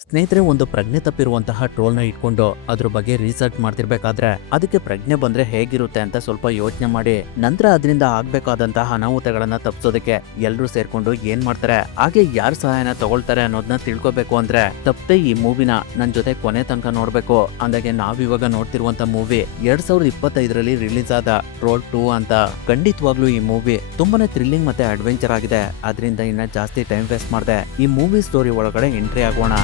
ಸ್ನೇಹಿತರೆ, ಒಂದು ಪ್ರಜ್ಞೆ ತಪ್ಪಿರುವಂತಹ ಟ್ರೋಲ್ನ ಇಟ್ಕೊಂಡು ಅದ್ರ ಬಗ್ಗೆ ರಿಸರ್ಚ್ ಮಾಡ್ತಿರ್ಬೇಕಾದ್ರೆ ಅದಕ್ಕೆ ಪ್ರಜ್ಞೆ ಬಂದ್ರೆ ಹೇಗಿರುತ್ತೆ ಅಂತ ಸ್ವಲ್ಪ ಯೋಚನೆ ಮಾಡಿ ನಂತರ ಅದರಿಂದ ಆಗ್ಬೇಕಾದಂತಹ ಅನಾಹುತಗಳನ್ನ ತಪ್ಪಿಸೋದಕ್ಕೆ ಎಲ್ಲರೂ ಸೇರ್ಕೊಂಡು ಏನ್ ಮಾಡ್ತಾರೆ, ಹಾಗೆ ಯಾರ ಸಹಾಯನ ತಗೊಳ್ತಾರೆ ಅನ್ನೋದನ್ನ ತಿಳ್ಕೊಬೇಕು ಅಂದ್ರೆ ತಪ್ಪದೆ ಈ ಮೂವಿನ ನನ್ ಜೊತೆ ಕೊನೆ ತನಕ ನೋಡ್ಬೇಕು. ಅಂದಾಗೆ ನಾವಿವಾಗ ನೋಡ್ತಿರುವಂತ ಮೂವಿ 2025ರಲ್ಲಿ ರಿಲೀಸ್ ಆದ ಟ್ರೋಲ್ 2 ಅಂತ. ಖಂಡಿತವಾಗ್ಲೂ ಈ ಮೂವಿ ತುಂಬಾನೇ ಥ್ರಿಲ್ಲಿಂಗ್ ಮತ್ತೆ ಅಡ್ವೆಂಚರ್ ಆಗಿದೆ. ಅದರಿಂದ ಇನ್ನ ಜಾಸ್ತಿ ಟೈಮ್ ವೇಸ್ಟ್ ಮಾಡದೆ ಈ ಮೂವಿ ಸ್ಟೋರಿ ಒಳಗಡೆ ಎಂಟ್ರಿ ಆಗೋಣ.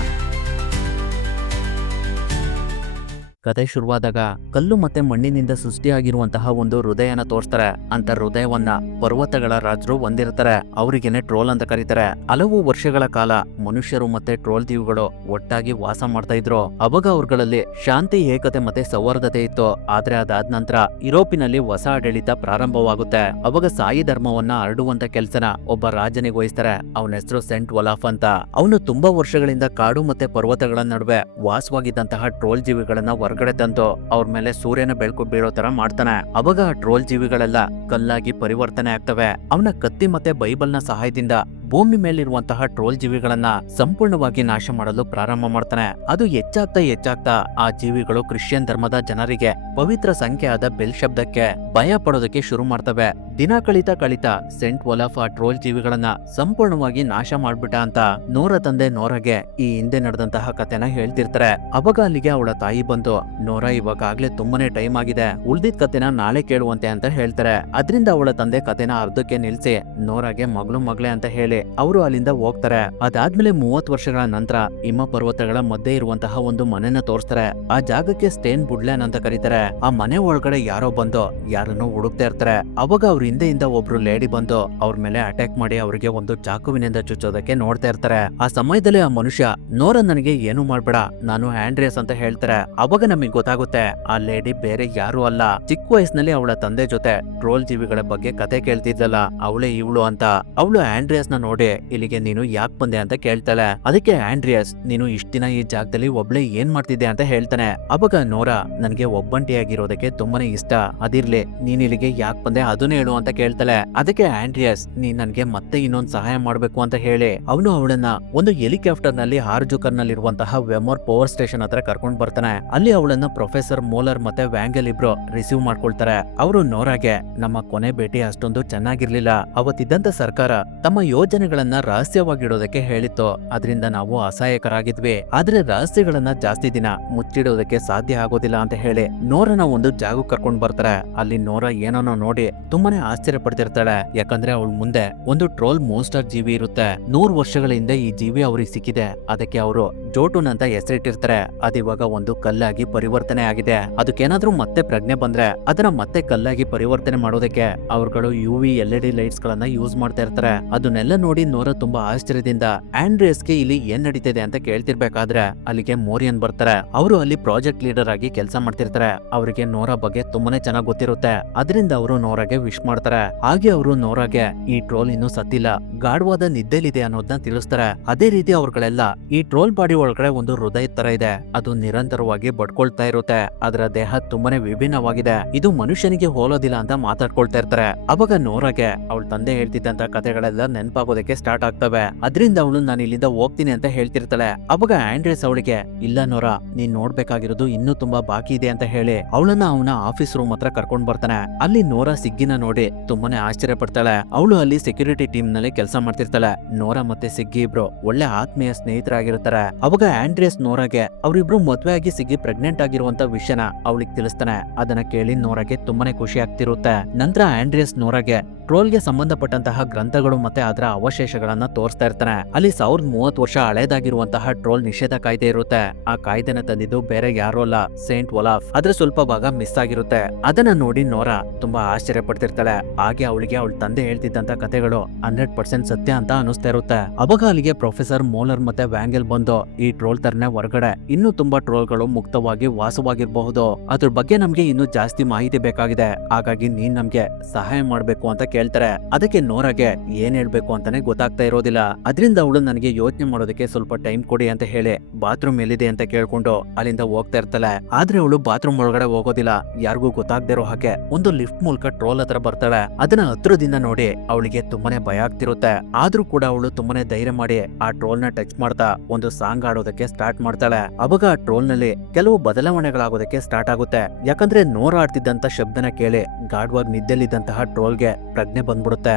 ಕತೆ ಶುರುವಾದಾಗ ಕಲ್ಲು ಮತ್ತೆ ಮಣ್ಣಿನಿಂದ ಸೃಷ್ಟಿಯಾಗಿರುವಂತಹ ಒಂದು ಹೃದಯನ ತೋರಿಸ್ತಾರೆ. ಅಂತ ಹೃದಯವನ್ನ ಪರ್ವತಗಳ ರಾಜರು ಹೊಂದಿರ್ತಾರೆ. ಅವರಿಗೇನೆ ಟ್ರೋಲ್ ಅಂತ ಕರೀತಾರೆ. ಹಲವು ವರ್ಷಗಳ ಕಾಲ ಮನುಷ್ಯರು ಮತ್ತೆ ಟ್ರೋಲ್ ದೀವುಗಳು ಒಟ್ಟಾಗಿ ವಾಸ ಮಾಡ್ತಾ ಇದ್ರು. ಅವಾಗ ಅವ್ರಗಳಲ್ಲಿ ಶಾಂತಿ, ಏಕತೆ ಮತ್ತೆ ಸೌಹಾರ್ದತೆ ಇತ್ತು. ಆದ್ರೆ ಅದಾದ ನಂತರ ಯುರೋಪಿನಲ್ಲಿ ಹೊಸ ಆಡಳಿತ ಪ್ರಾರಂಭವಾಗುತ್ತೆ. ಅವಾಗ ಸಾಯಿ ಧರ್ಮವನ್ನ ಹರಡುವಂತ ಕೆಲ್ಸನ ಒಬ್ಬ ರಾಜನಿಗೆ ವಹಿಸ್ತಾರೆ. ಅವನ ಹೆಸರು ಸೆಂಟ್ ಒಲಾಫ್ ಅಂತ. ಅವನು ತುಂಬಾ ವರ್ಷಗಳಿಂದ ಕಾಡು ಮತ್ತೆ ಪರ್ವತಗಳ ನಡುವೆ ವಾಸವಾಗಿದ್ದಂತಹ ಟ್ರೋಲ್ ಜೀವಿಗಳನ್ನ ಹೊರಗಡೆ ತಂದು ಅವ್ರ ಮೇಲೆ ಸೂರ್ಯನ ಬೆಳಕು ಬೀಳೋ ತರ ಮಾಡ್ತಾನೆ. ಅವಾಗ ಆ ಟ್ರೋಲ್ ಜೀವಿಗಳೆಲ್ಲ ಕಲ್ಲಾಗಿ ಪರಿವರ್ತನೆ ಆಗ್ತವೆ. ಅವನ ಕತ್ತಿ ಮತ್ತೆ ಬೈಬಲ್ನ ಸಹಾಯದಿಂದ ಭೂಮಿ ಮೇಲಿರುವಂತಹ ಟ್ರೋಲ್ ಜೀವಿಗಳನ್ನ ಸಂಪೂರ್ಣವಾಗಿ ನಾಶ ಮಾಡಲು ಪ್ರಾರಂಭ ಮಾಡ್ತಾನೆ. ಅದು ಹೆಚ್ಚಾಗ್ತಾ ಆ ಜೀವಿಗಳು ಕ್ರಿಶ್ಚಿಯನ್ ಧರ್ಮದ ಜನರಿಗೆ ಪವಿತ್ರ ಸಂಖ್ಯೆಯಾದ ಬೆಲ್ ಶಬ್ದಕ್ಕೆ ಭಯ ಪಡೋದಕ್ಕೆ ಶುರು ಮಾಡ್ತವೆ. ದಿನ ಕಳಿತಾ ಸೆಂಟ್ ಒಲಾಫ್ ಆ ಟ್ರೋಲ್ ಜೀವಿಗಳನ್ನ ಸಂಪೂರ್ಣವಾಗಿ ನಾಶ ಮಾಡ್ಬಿಟ್ಟ ಅಂತ ನೋರ ತಂದೆ ನೋರಾಗೆ ಈ ಹಿಂದೆ ನಡೆದಂತಹ ಕಥೆನ ಹೇಳ್ತಿರ್ತಾರೆ. ಅವಾಗ ಅಲ್ಲಿಗೆ ಅವಳ ತಾಯಿ ಬಂದು, ನೋರಾ, ಇವಾಗ ಆಗ್ಲೇ ತುಂಬಾನೇ ಟೈಮ್ ಆಗಿದೆ, ಉಳ್ದಿದ್ ಕಥೆನ ನಾಳೆ ಕೇಳುವಂತೆ ಅಂತ ಹೇಳ್ತಾರೆ. ಅದರಿಂದ ಅವಳ ತಂದೆ ಕಥೆನ ಅರ್ಧಕ್ಕೆ ನಿಲ್ಸಿ ನೋರಾಗೆ ಮಗಳೇ ಅಂತ ಹೇಳಿ ಅವರು ಅಲ್ಲಿಂದ ಹೋಗ್ತಾರೆ. ಅದಾದ್ಮೇಲೆ 30 ವರ್ಷಗಳ ನಂತರ ಹಿಮ ಪರ್ವತಗಳ ಮಧ್ಯೆ ಇರುವಂತಹ ಒಂದು ಮನೆನ ತೋರಿಸ್ತಾರೆ. ಆ ಜಾಗಕ್ಕೆ ಸ್ಟೇನ್ ಬುಡ್ಲ್ಯಾನ್ ಅಂತ ಕರೀತಾರೆ. ಆ ಮನೆ ಒಳಗಡೆ ಯಾರೋ ಬಂದು ಯಾರನ್ನೋ ಹುಡುಕ್ತಾ ಇರ್ತಾರೆ. ಅವಾಗ ಅವ್ರ ಹಿಂದೆಯಿಂದ ಒಬ್ರು ಲೇಡಿ ಬಂದು ಅವ್ರ ಮೇಲೆ ಅಟ್ಯಾಕ್ ಮಾಡಿ ಅವರಿಗೆ ಒಂದು ಚಾಕುವಿನಿಂದ ಚುಚ್ಚೋದಕ್ಕೆ ನೋಡ್ತಾ ಇರ್ತಾರೆ. ಆ ಸಮಯದಲ್ಲಿ ಆ ಮನುಷ್ಯ, ನೋರ, ನನಗೆ ಏನು ಮಾಡ್ಬೇಡ, ನಾನು ಆಂಡ್ರಿಯಸ್ ಅಂತ ಹೇಳ್ತಾರೆ. ಅವಾಗ ನಮಗೆ ಗೊತ್ತಾಗುತ್ತೆ ಆ ಲೇಡಿ ಬೇರೆ ಯಾರು ಅಲ್ಲ, ಚಿಕ್ಕ ವಯಸ್ಸಿನಲ್ಲಿ ಅವಳ ತಂದೆ ಜೊತೆ ಟ್ರೋಲ್ ಜೀವಿಗಳ ಬಗ್ಗೆ ಕತೆ ಕೇಳ್ತಿದ್ದಲ್ಲ ಅವಳೇ ಇವಳು ಅಂತ. ಅವಳು ಆಂಡ್ರಿಯಸ್ ನ ನೋಡಿ, ಇಲ್ಲಿಗೆ ನೀನು ಯಾಕೆ ಬಂದೆ ಅಂತ ಕೇಳ್ತಾಳೆ. ಅದಕ್ಕೆ ಆಂಡ್ರಿಯಸ್, ನೀನು ಇಷ್ಟ ದಿನ ಈ ಜಾಗದಲ್ಲಿ ಒಬ್ಳೆ ಏನ್ ಮಾಡ್ತಿದ್ದೆ ಅಂತ ಹೇಳ್ತಾನೆ. ಅವಾಗ ನೋರಾ, ನನ್ಗೆ ಒಬ್ಬಂಟಿಯಾಗಿರೋದಕ್ಕೆ ತುಂಬಾನೇ ಇಷ್ಟ, ಅದಿರ್ಲಿ ನೀನ್ ಇಲ್ಲಿಗೆ ಯಾಕೆ ಬಂದೆ ಅದನ್ನೇ ಹೇಳು ಅಂತ ಕೇಳ್ತಾಳೆ. ಅದಕ್ಕೆ ಆಂಡ್ರಿಯಸ್, ನೀನ್ ನನ್ಗೆ ಮತ್ತೆ ಇನ್ನೊಂದು ಸಹಾಯ ಮಾಡ್ಬೇಕು ಅಂತ ಹೇಳಿ ಅವನು ಅವಳನ್ನ ಒಂದು ಹೆಲಿಕಾಪ್ಟರ್ ನಲ್ಲಿ ಹಾರ್ಜುಕರ್ ನಲ್ಲಿರುವಂತಹ ವೆಮೋರ್ ಪವರ್ ಸ್ಟೇಷನ್ ಹತ್ರ ಕರ್ಕೊಂಡ್ ಬರ್ತಾನೆ. ಅಲ್ಲಿ ಅವಳನ್ನ ಪ್ರೊಫೆಸರ್ ಮೋಲರ್ ಮತ್ತೆ ವ್ಯಾಂಗೆಲ್ ಇಬ್ರು ರಿಸೀವ್ ಮಾಡ್ಕೊಳ್ತಾರೆ. ಅವರು ನೋರಾಗೆ, ನಮ್ಮ ಕೊನೆ ಭೇಟಿ ಅಷ್ಟೊಂದು ಚೆನ್ನಾಗಿರ್ಲಿಲ್ಲ. ಅವತ್ತಿದ್ದಂತ ಸರ್ಕಾರ ತಮ್ಮ ಯೋಜನೆಗಳನ್ನ ರಹಸ್ಯವಾಗಿಡೋದಕ್ಕೆ ಹೇಳಿತ್ತು. ಅದರಿಂದ ನಾವು ಅಸಹಾಯಕರಾಗಿದ್ವಿ. ಆದ್ರೆ ರಹಸ್ಯಗಳನ್ನ ಜಾಸ್ತಿ ದಿನ ಮುಚ್ಚಿಡೋದಕ್ಕೆ ಸಾಧ್ಯ ಆಗೋದಿಲ್ಲ ಅಂತ ಹೇಳಿ ನೋರನ ಒಂದು ಜಾಗ ಕರ್ಕೊಂಡ್ ಬರ್ತಾರೆ. ಅಲ್ಲಿ ನೋರ ಏನೋ ನೋಡಿ ತುಂಬಾನೇ ಆಶ್ಚರ್ಯ ಪಡ್ತಿರ್ತಾಳೆ. ಯಾಕಂದ್ರೆ ಅವಳ ಮುಂದೆ ಒಂದು ಟ್ರೋಲ್ ಮೋನ್ಸ್ಟರ್ ಜೀವಿ ಇರುತ್ತೆ. 100 ವರ್ಷಗಳ ಹಿಂದೆ ಈ ಜೀವಿ ಅವ್ರಿಗೆ ಸಿಕ್ಕಿದೆ. ಅದಕ್ಕೆ ಅವರು ಜೋಟೂನ್ ಅಂತ ಹೆಸರಿಟ್ಟಿರ್ತಾರೆ. ಅದಿವಾಗ ಒಂದು ಕಲ್ಲಾಗಿ ಪರಿವರ್ತನೆ ಆಗಿದೆ. ಅದಕ್ಕೇನಾದ್ರೂ ಮತ್ತೆ ಪ್ರಜ್ಞೆ ಬಂದ್ರೆ ಅದನ್ನ ಮತ್ತೆ ಕಲ್ಲಾಗಿ ಪರಿವರ್ತನೆ ಮಾಡೋದಕ್ಕೆ ಅವರುಗಳು UV LED ಲೈಟ್ಸ್ ಗಳನ್ನ ಯೂಸ್ ಮಾಡ್ತಾ ಇರ್ತಾರೆ. ಅದನ್ನೆಲ್ಲ ನೋಡಿ ನೋರ ತುಂಬಾ ಆಶ್ಚರ್ಯದಿಂದ ಆಂಡ್ರಿಯಸ್ಗೆ ಇಲ್ಲಿ ಏನ್ ನಡೀತಿದೆ ಅಂತ ಕೇಳ್ತಿರ್ಬೇಕಾದ್ರೆ ಅಲ್ಲಿಗೆ ಮೋರಿಯನ್ ಬರ್ತಾರೆ. ಅವರು ಅಲ್ಲಿ ಪ್ರಾಜೆಕ್ಟ್ ಲೀಡರ್ ಆಗಿ ಕೆಲಸ ಮಾಡ್ತಿರ್ತಾರೆ. ಅವರಿಗೆ ನೋರಾ ಬಗ್ಗೆ ತುಂಬಾನೇ ಚೆನ್ನಾಗಿ ಗೊತ್ತಿರುತ್ತೆ. ಅದರಿಂದ ಅವರು ನೋರಾಗೆ ವಿಶ್ ಮಾಡ್ತಾರೆ. ಹಾಗೆ ಅವರು ನೋರಾಗೆ ಈ ಟ್ರೋಲ್ ಇನ್ನೂ ಸತ್ತಿಲ್ಲ, ಗಾಢವಾದ ನಿದ್ದೆಲಿದೆ ಅನ್ನೋದನ್ನ ತಿಳಿಸ್ತಾರೆ. ಅದೇ ರೀತಿ ಅವ್ರಗಳೆಲ್ಲ ಈ ಟ್ರೋಲ್ ಬಾಡಿ ಒಳಗಡೆ ಒಂದು ಹೃದಯ ತರ ಇದೆ. ಅದು ನಿರಂತರವಾಗಿ ಬಡ್ಕೊಳ್ತಾ ಇರುತ್ತೆ. ಅದರ ದೇಹ ತುಂಬಾನೇ ವಿಭಿನ್ನವಾಗಿದೆ. ಇದು ಮನುಷ್ಯನಿಗೆ ಹೋಲೋದಿಲ್ಲ ಅಂತ ಮಾತಾಡ್ಕೊಳ್ತಾ ಇರ್ತಾರೆ. ಅವಾಗ ನೋರಾಗೆ ಅವಳ ತಂದೆ ಹೇಳ್ತಿದ್ದಂತ ಕಥೆಗಳೆಲ್ಲ ನೆನಪಾಗೋದಕ್ಕೆ ಸ್ಟಾರ್ಟ್ ಆಗ್ತವೆ. ಅದರಿಂದ ಅವಳು ನಾನು ಇಲ್ಲಿಂದ ಹೋಗ್ತೀನಿ ಅಂತ ಹೇಳ್ತಿರ್ತಾಳೆ. ಅವಾಗ ಆಂಡ್ರಿಯಸ್ ಅವಳಿಗೆ, ಇಲ್ಲ ನೋರಾ, ನೀನ್ ನೋಡ್ಬೇಕಾಗಿರೋದು ಇನ್ನೂ ತುಂಬಾ ಬಾಕಿ ಇದೆ ಅಂತ ಹೇಳಿ ಅವಳನ್ನ ಅವನ ಆಫೀಸ್ ರೂಮ್ ಹತ್ರ ಕರ್ಕೊಂಡ್ ಬರ್ತಾನೆ. ಅಲ್ಲಿ ನೋರಾ ಸಿಗ್ಗಿನ ನೋಡಿ ತುಂಬಾನೇ ಆಶ್ಚರ್ಯ ಪಡ್ತಾಳೆ. ಅವಳು ಅಲ್ಲಿ ಸೆಕ್ಯೂರಿಟಿ ಟೀಮ್ ನಲ್ಲಿ ಕೆಲಸ ಮಾಡ್ತಿರ್ತಾಳೆ. ನೋರಾ ಮತ್ತೆ ಸಿಗ್ಗಿ ಇಬ್ರು ಒಳ್ಳೆ ಆತ್ಮೀಯ ಸ್ನೇಹಿತರಾಗಿರ್ತಾರೆ. ಅವಾಗ ಆಂಡ್ರಿಯಸ್ ನೋರಾಗೆ ಅವರಿಬ್ರು ಮದ್ವೆ ಆಗಿ ಸಿಗ್ಗಿ ಪ್ರೆಗ್ನೆಂಟ್ ಆಗಿರುವಂತ ವಿಷಯನ ಅವಳಿಗೆ ತಿಳಿಸ್ತಾನೆ. ಅದನ್ನ ಕೇಳಿ ನೋರಾಗೆ ತುಂಬಾನೇ ಖುಷಿ ಆಗ್ತಿರುತ್ತೆ. ನಂತರ ಆಂಡ್ರಿಯಸ್ ನೋರಾಗೆ ಟ್ರೋಲ್ಗೆ ಸಂಬಂಧಪಟ್ಟಂತಹ ಗ್ರಂಥಗಳು ಮತ್ತೆ ಅದರ ಅವಶೇಷಗಳನ್ನ ತೋರಿಸ್ತಾ ಇರ್ತಾನೆ. ಅಲ್ಲಿ 1030 ವರ್ಷ ಹಳೇದಾಗಿರುವಂತಹ ಟ್ರೋಲ್ ನಿಷೇಧ ಕಾಯ್ದೆ ಇರುತ್ತೆ. ಆ ಕಾಯ್ದೆನ ತಂದಿದ್ದು ಬೇರೆ ಯಾರೋ ಅಲ್ಲ, ಸೇಂಟ್ ಒಲಾಫ್. ಅದ್ರ ಸ್ವಲ್ಪ ಭಾಗ ಮಿಸ್ ಆಗಿರುತ್ತೆ. ಅದನ್ನ ನೋಡಿ ನೋರಾ ತುಂಬಾ ಆಶ್ಚರ್ಯ ಪಡ್ತಿರ್ತಾಳೆ. ಹಾಗೆ ಅವಳಿಗೆ ಅವಳ ತಂದೆ ಹೇಳ್ತಿದ್ದಂತ ಕಥೆಗಳು 100% ಸತ್ಯ ಅಂತ ಅನಿಸ್ತಾ ಇರುತ್ತೆ. ಅವಾಗ ಅಲ್ಲಿಗೆ ಪ್ರೊಫೆಸರ್ ಮೋಲರ್ ಮತ್ತೆ ವ್ಯಾಂಗೆಲ್ ಬಂದು, ಈ ಟ್ರೋಲ್ ತರನೇ ಹೊರಗಡೆ ಇನ್ನೂ ತುಂಬಾ ಟ್ರೋಲ್ಗಳು ಮುಕ್ತವಾಗಿ ವಾಸವಾಗಿರಬಹುದು. ಅದ್ರ ಬಗ್ಗೆ ನಮ್ಗೆ ಇನ್ನೂ ಜಾಸ್ತಿ ಮಾಹಿತಿ ಬೇಕಾಗಿದೆ. ಹಾಗಾಗಿ ನೀನ್ ನಮ್ಗೆ ಸಹಾಯ ಮಾಡ್ಬೇಕು ಅಂತ ಕೇಳ್ತಾರೆ. ಅದಕ್ಕೆ ನೋರಾಗೆ ಏನ್ ಹೇಳ್ಬೇಕು ಅಂತಾನೆ ಗೊತ್ತಾಗ್ತಾ ಇರೋದಿಲ್ಲ. ಅದರಿಂದ ಅವಳು ನನಗೆ ಯೋಚನೆ ಮಾಡೋದಕ್ಕೆ ಸ್ವಲ್ಪ ಟೈಮ್ ಕೊಡಿ ಅಂತ ಹೇಳಿ ಬಾತ್ರೂಮ್ ಎಲ್ಲಿದೆ ಅಂತ ಕೇಳ್ಕೊಂಡು ಅಲ್ಲಿಂದ ಹೋಗ್ತಾ ಇರ್ತಾಳೆ. ಆದ್ರೆ ಅವಳು ಬಾತ್ರೂಮ್ ಒಳಗಡೆ ಹೋಗೋದಿಲ್ಲ. ಯಾರಿಗೂ ಗೊತ್ತಾಗ್ದಿರೋ ಹಾಗೆ ಒಂದು ಲಿಫ್ಟ್ ಮೂಲಕ ಟ್ರೋಲ್ ಹತ್ರ ಬರ್ತಾಳೆ. ಅದನ್ನ ಹತ್ರದಿಂದ ನೋಡಿ ಅವಳಿಗೆ ತುಂಬಾನೇ ಭಯ ಆಗ್ತಿರುತ್ತೆ. ಆದ್ರೂ ಕೂಡ ಅವಳು ತುಂಬಾನೇ ಧೈರ್ಯ ಮಾಡಿ ಆ ಟ್ರೋಲ್ ನ ಟಚ್ ಮಾಡ್ತಾ ಒಂದು ಸಾಂಗ್ ಆಡೋದಕ್ಕೆ ಸ್ಟಾರ್ಟ್ ಮಾಡ್ತಾಳೆ. ಅವಾಗ ಆ ಟ್ರೋಲ್ ನಲ್ಲಿ ಕೆಲವು ಬದಲಾವಣೆಗಳಾಗೋದಕ್ಕೆ ಸ್ಟಾರ್ಟ್ ಆಗುತ್ತೆ. ಯಾಕಂದ್ರೆ ನೋರಾ ಆಡ್ತಿದ್ದಂತ ಶಬ್ದನ ಕೇಳಿ ಗಾಢವಾಗಿ ನಿದ್ದೆಲಿದ್ದಂತಹ ಟ್ರೋಲ್ಗೆ ಪ್ರಜ್ಞೆ ಬಂದ್ಬಿಡುತ್ತೆ.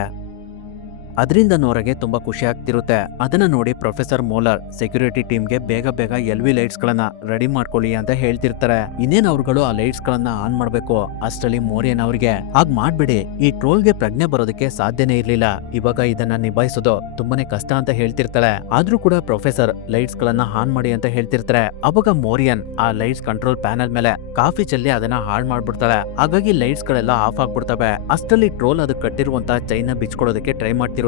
ಅದರಿಂದ ನೋರಾಗೆ ತುಂಬಾ ಖುಷಿ ಆಗ್ತಿರುತ್ತೆ. ಅದನ್ನ ನೋಡಿ ಪ್ರೊಫೆಸರ್ ಮೋಲರ್ ಸೆಕ್ಯೂರಿಟಿ ಟೀಮ್ಗೆ ಬೇಗ ಬೇಗ LV ಲೈಟ್ಸ್ ಗಳನ್ನ ರೆಡಿ ಮಾಡ್ಕೊಳ್ಳಿ ಅಂತ ಹೇಳ್ತಿರ್ತಾರೆ. ಇನ್ನೇನ್ ಅವ್ರುಗಳು ಆ ಲೈಟ್ಸ್ ಗಳನ್ನ ಆನ್ ಮಾಡ್ಬೇಕು. ಅಷ್ಟರಲ್ಲಿ ಮೋರಿಯನ್ ಅವ್ರಿಗೆ ಹಾಗ್ ಮಾಡ್ಬಿಡಿ, ಈ ಟ್ರೋಲ್ಗೆ ಪ್ರಜ್ಞೆ ಬರೋದಕ್ಕೆ ಸಾಧ್ಯನೇ ಇರ್ಲಿಲ್ಲ. ಇವಾಗ ಇದನ್ನ ನಿಭಾಯಿಸೋದು ತುಂಬಾನೇ ಕಷ್ಟ ಅಂತ ಹೇಳ್ತಿರ್ತಾಳೆ. ಆದ್ರೂ ಕೂಡ ಪ್ರೊಫೆಸರ್ ಲೈಟ್ಸ್ ಗಳನ್ನ ಆನ್ ಮಾಡಿ ಅಂತ ಹೇಳ್ತಿರ್ತಾರೆ. ಅವಾಗ ಮೋರಿಯನ್ ಆ ಲೈಟ್ಸ್ ಕಂಟ್ರೋಲ್ ಪ್ಯಾನಲ್ ಮೇಲೆ ಕಾಫಿ ಚೆಲ್ಲಿ ಅದನ್ನ ಹಾಳ್ ಮಾಡ್ಬಿಡ್ತಾಳೆ. ಹಾಗಾಗಿ ಲೈಟ್ಸ್ ಗಳೆಲ್ಲ ಆಫ್ ಆಗ್ಬಿಡ್ತವೆ. ಅಷ್ಟರಲ್ಲಿ ಟ್ರೋಲ್ ಅದು ಕಟ್ಟಿರುವಂತ ಚೈನ್ ಬಿಚ್ಕೊಳ್ಳೋದಕ್ಕೆ ಟ್ರೈ ಮಾಡ್ತಿರುತ್ತೆ.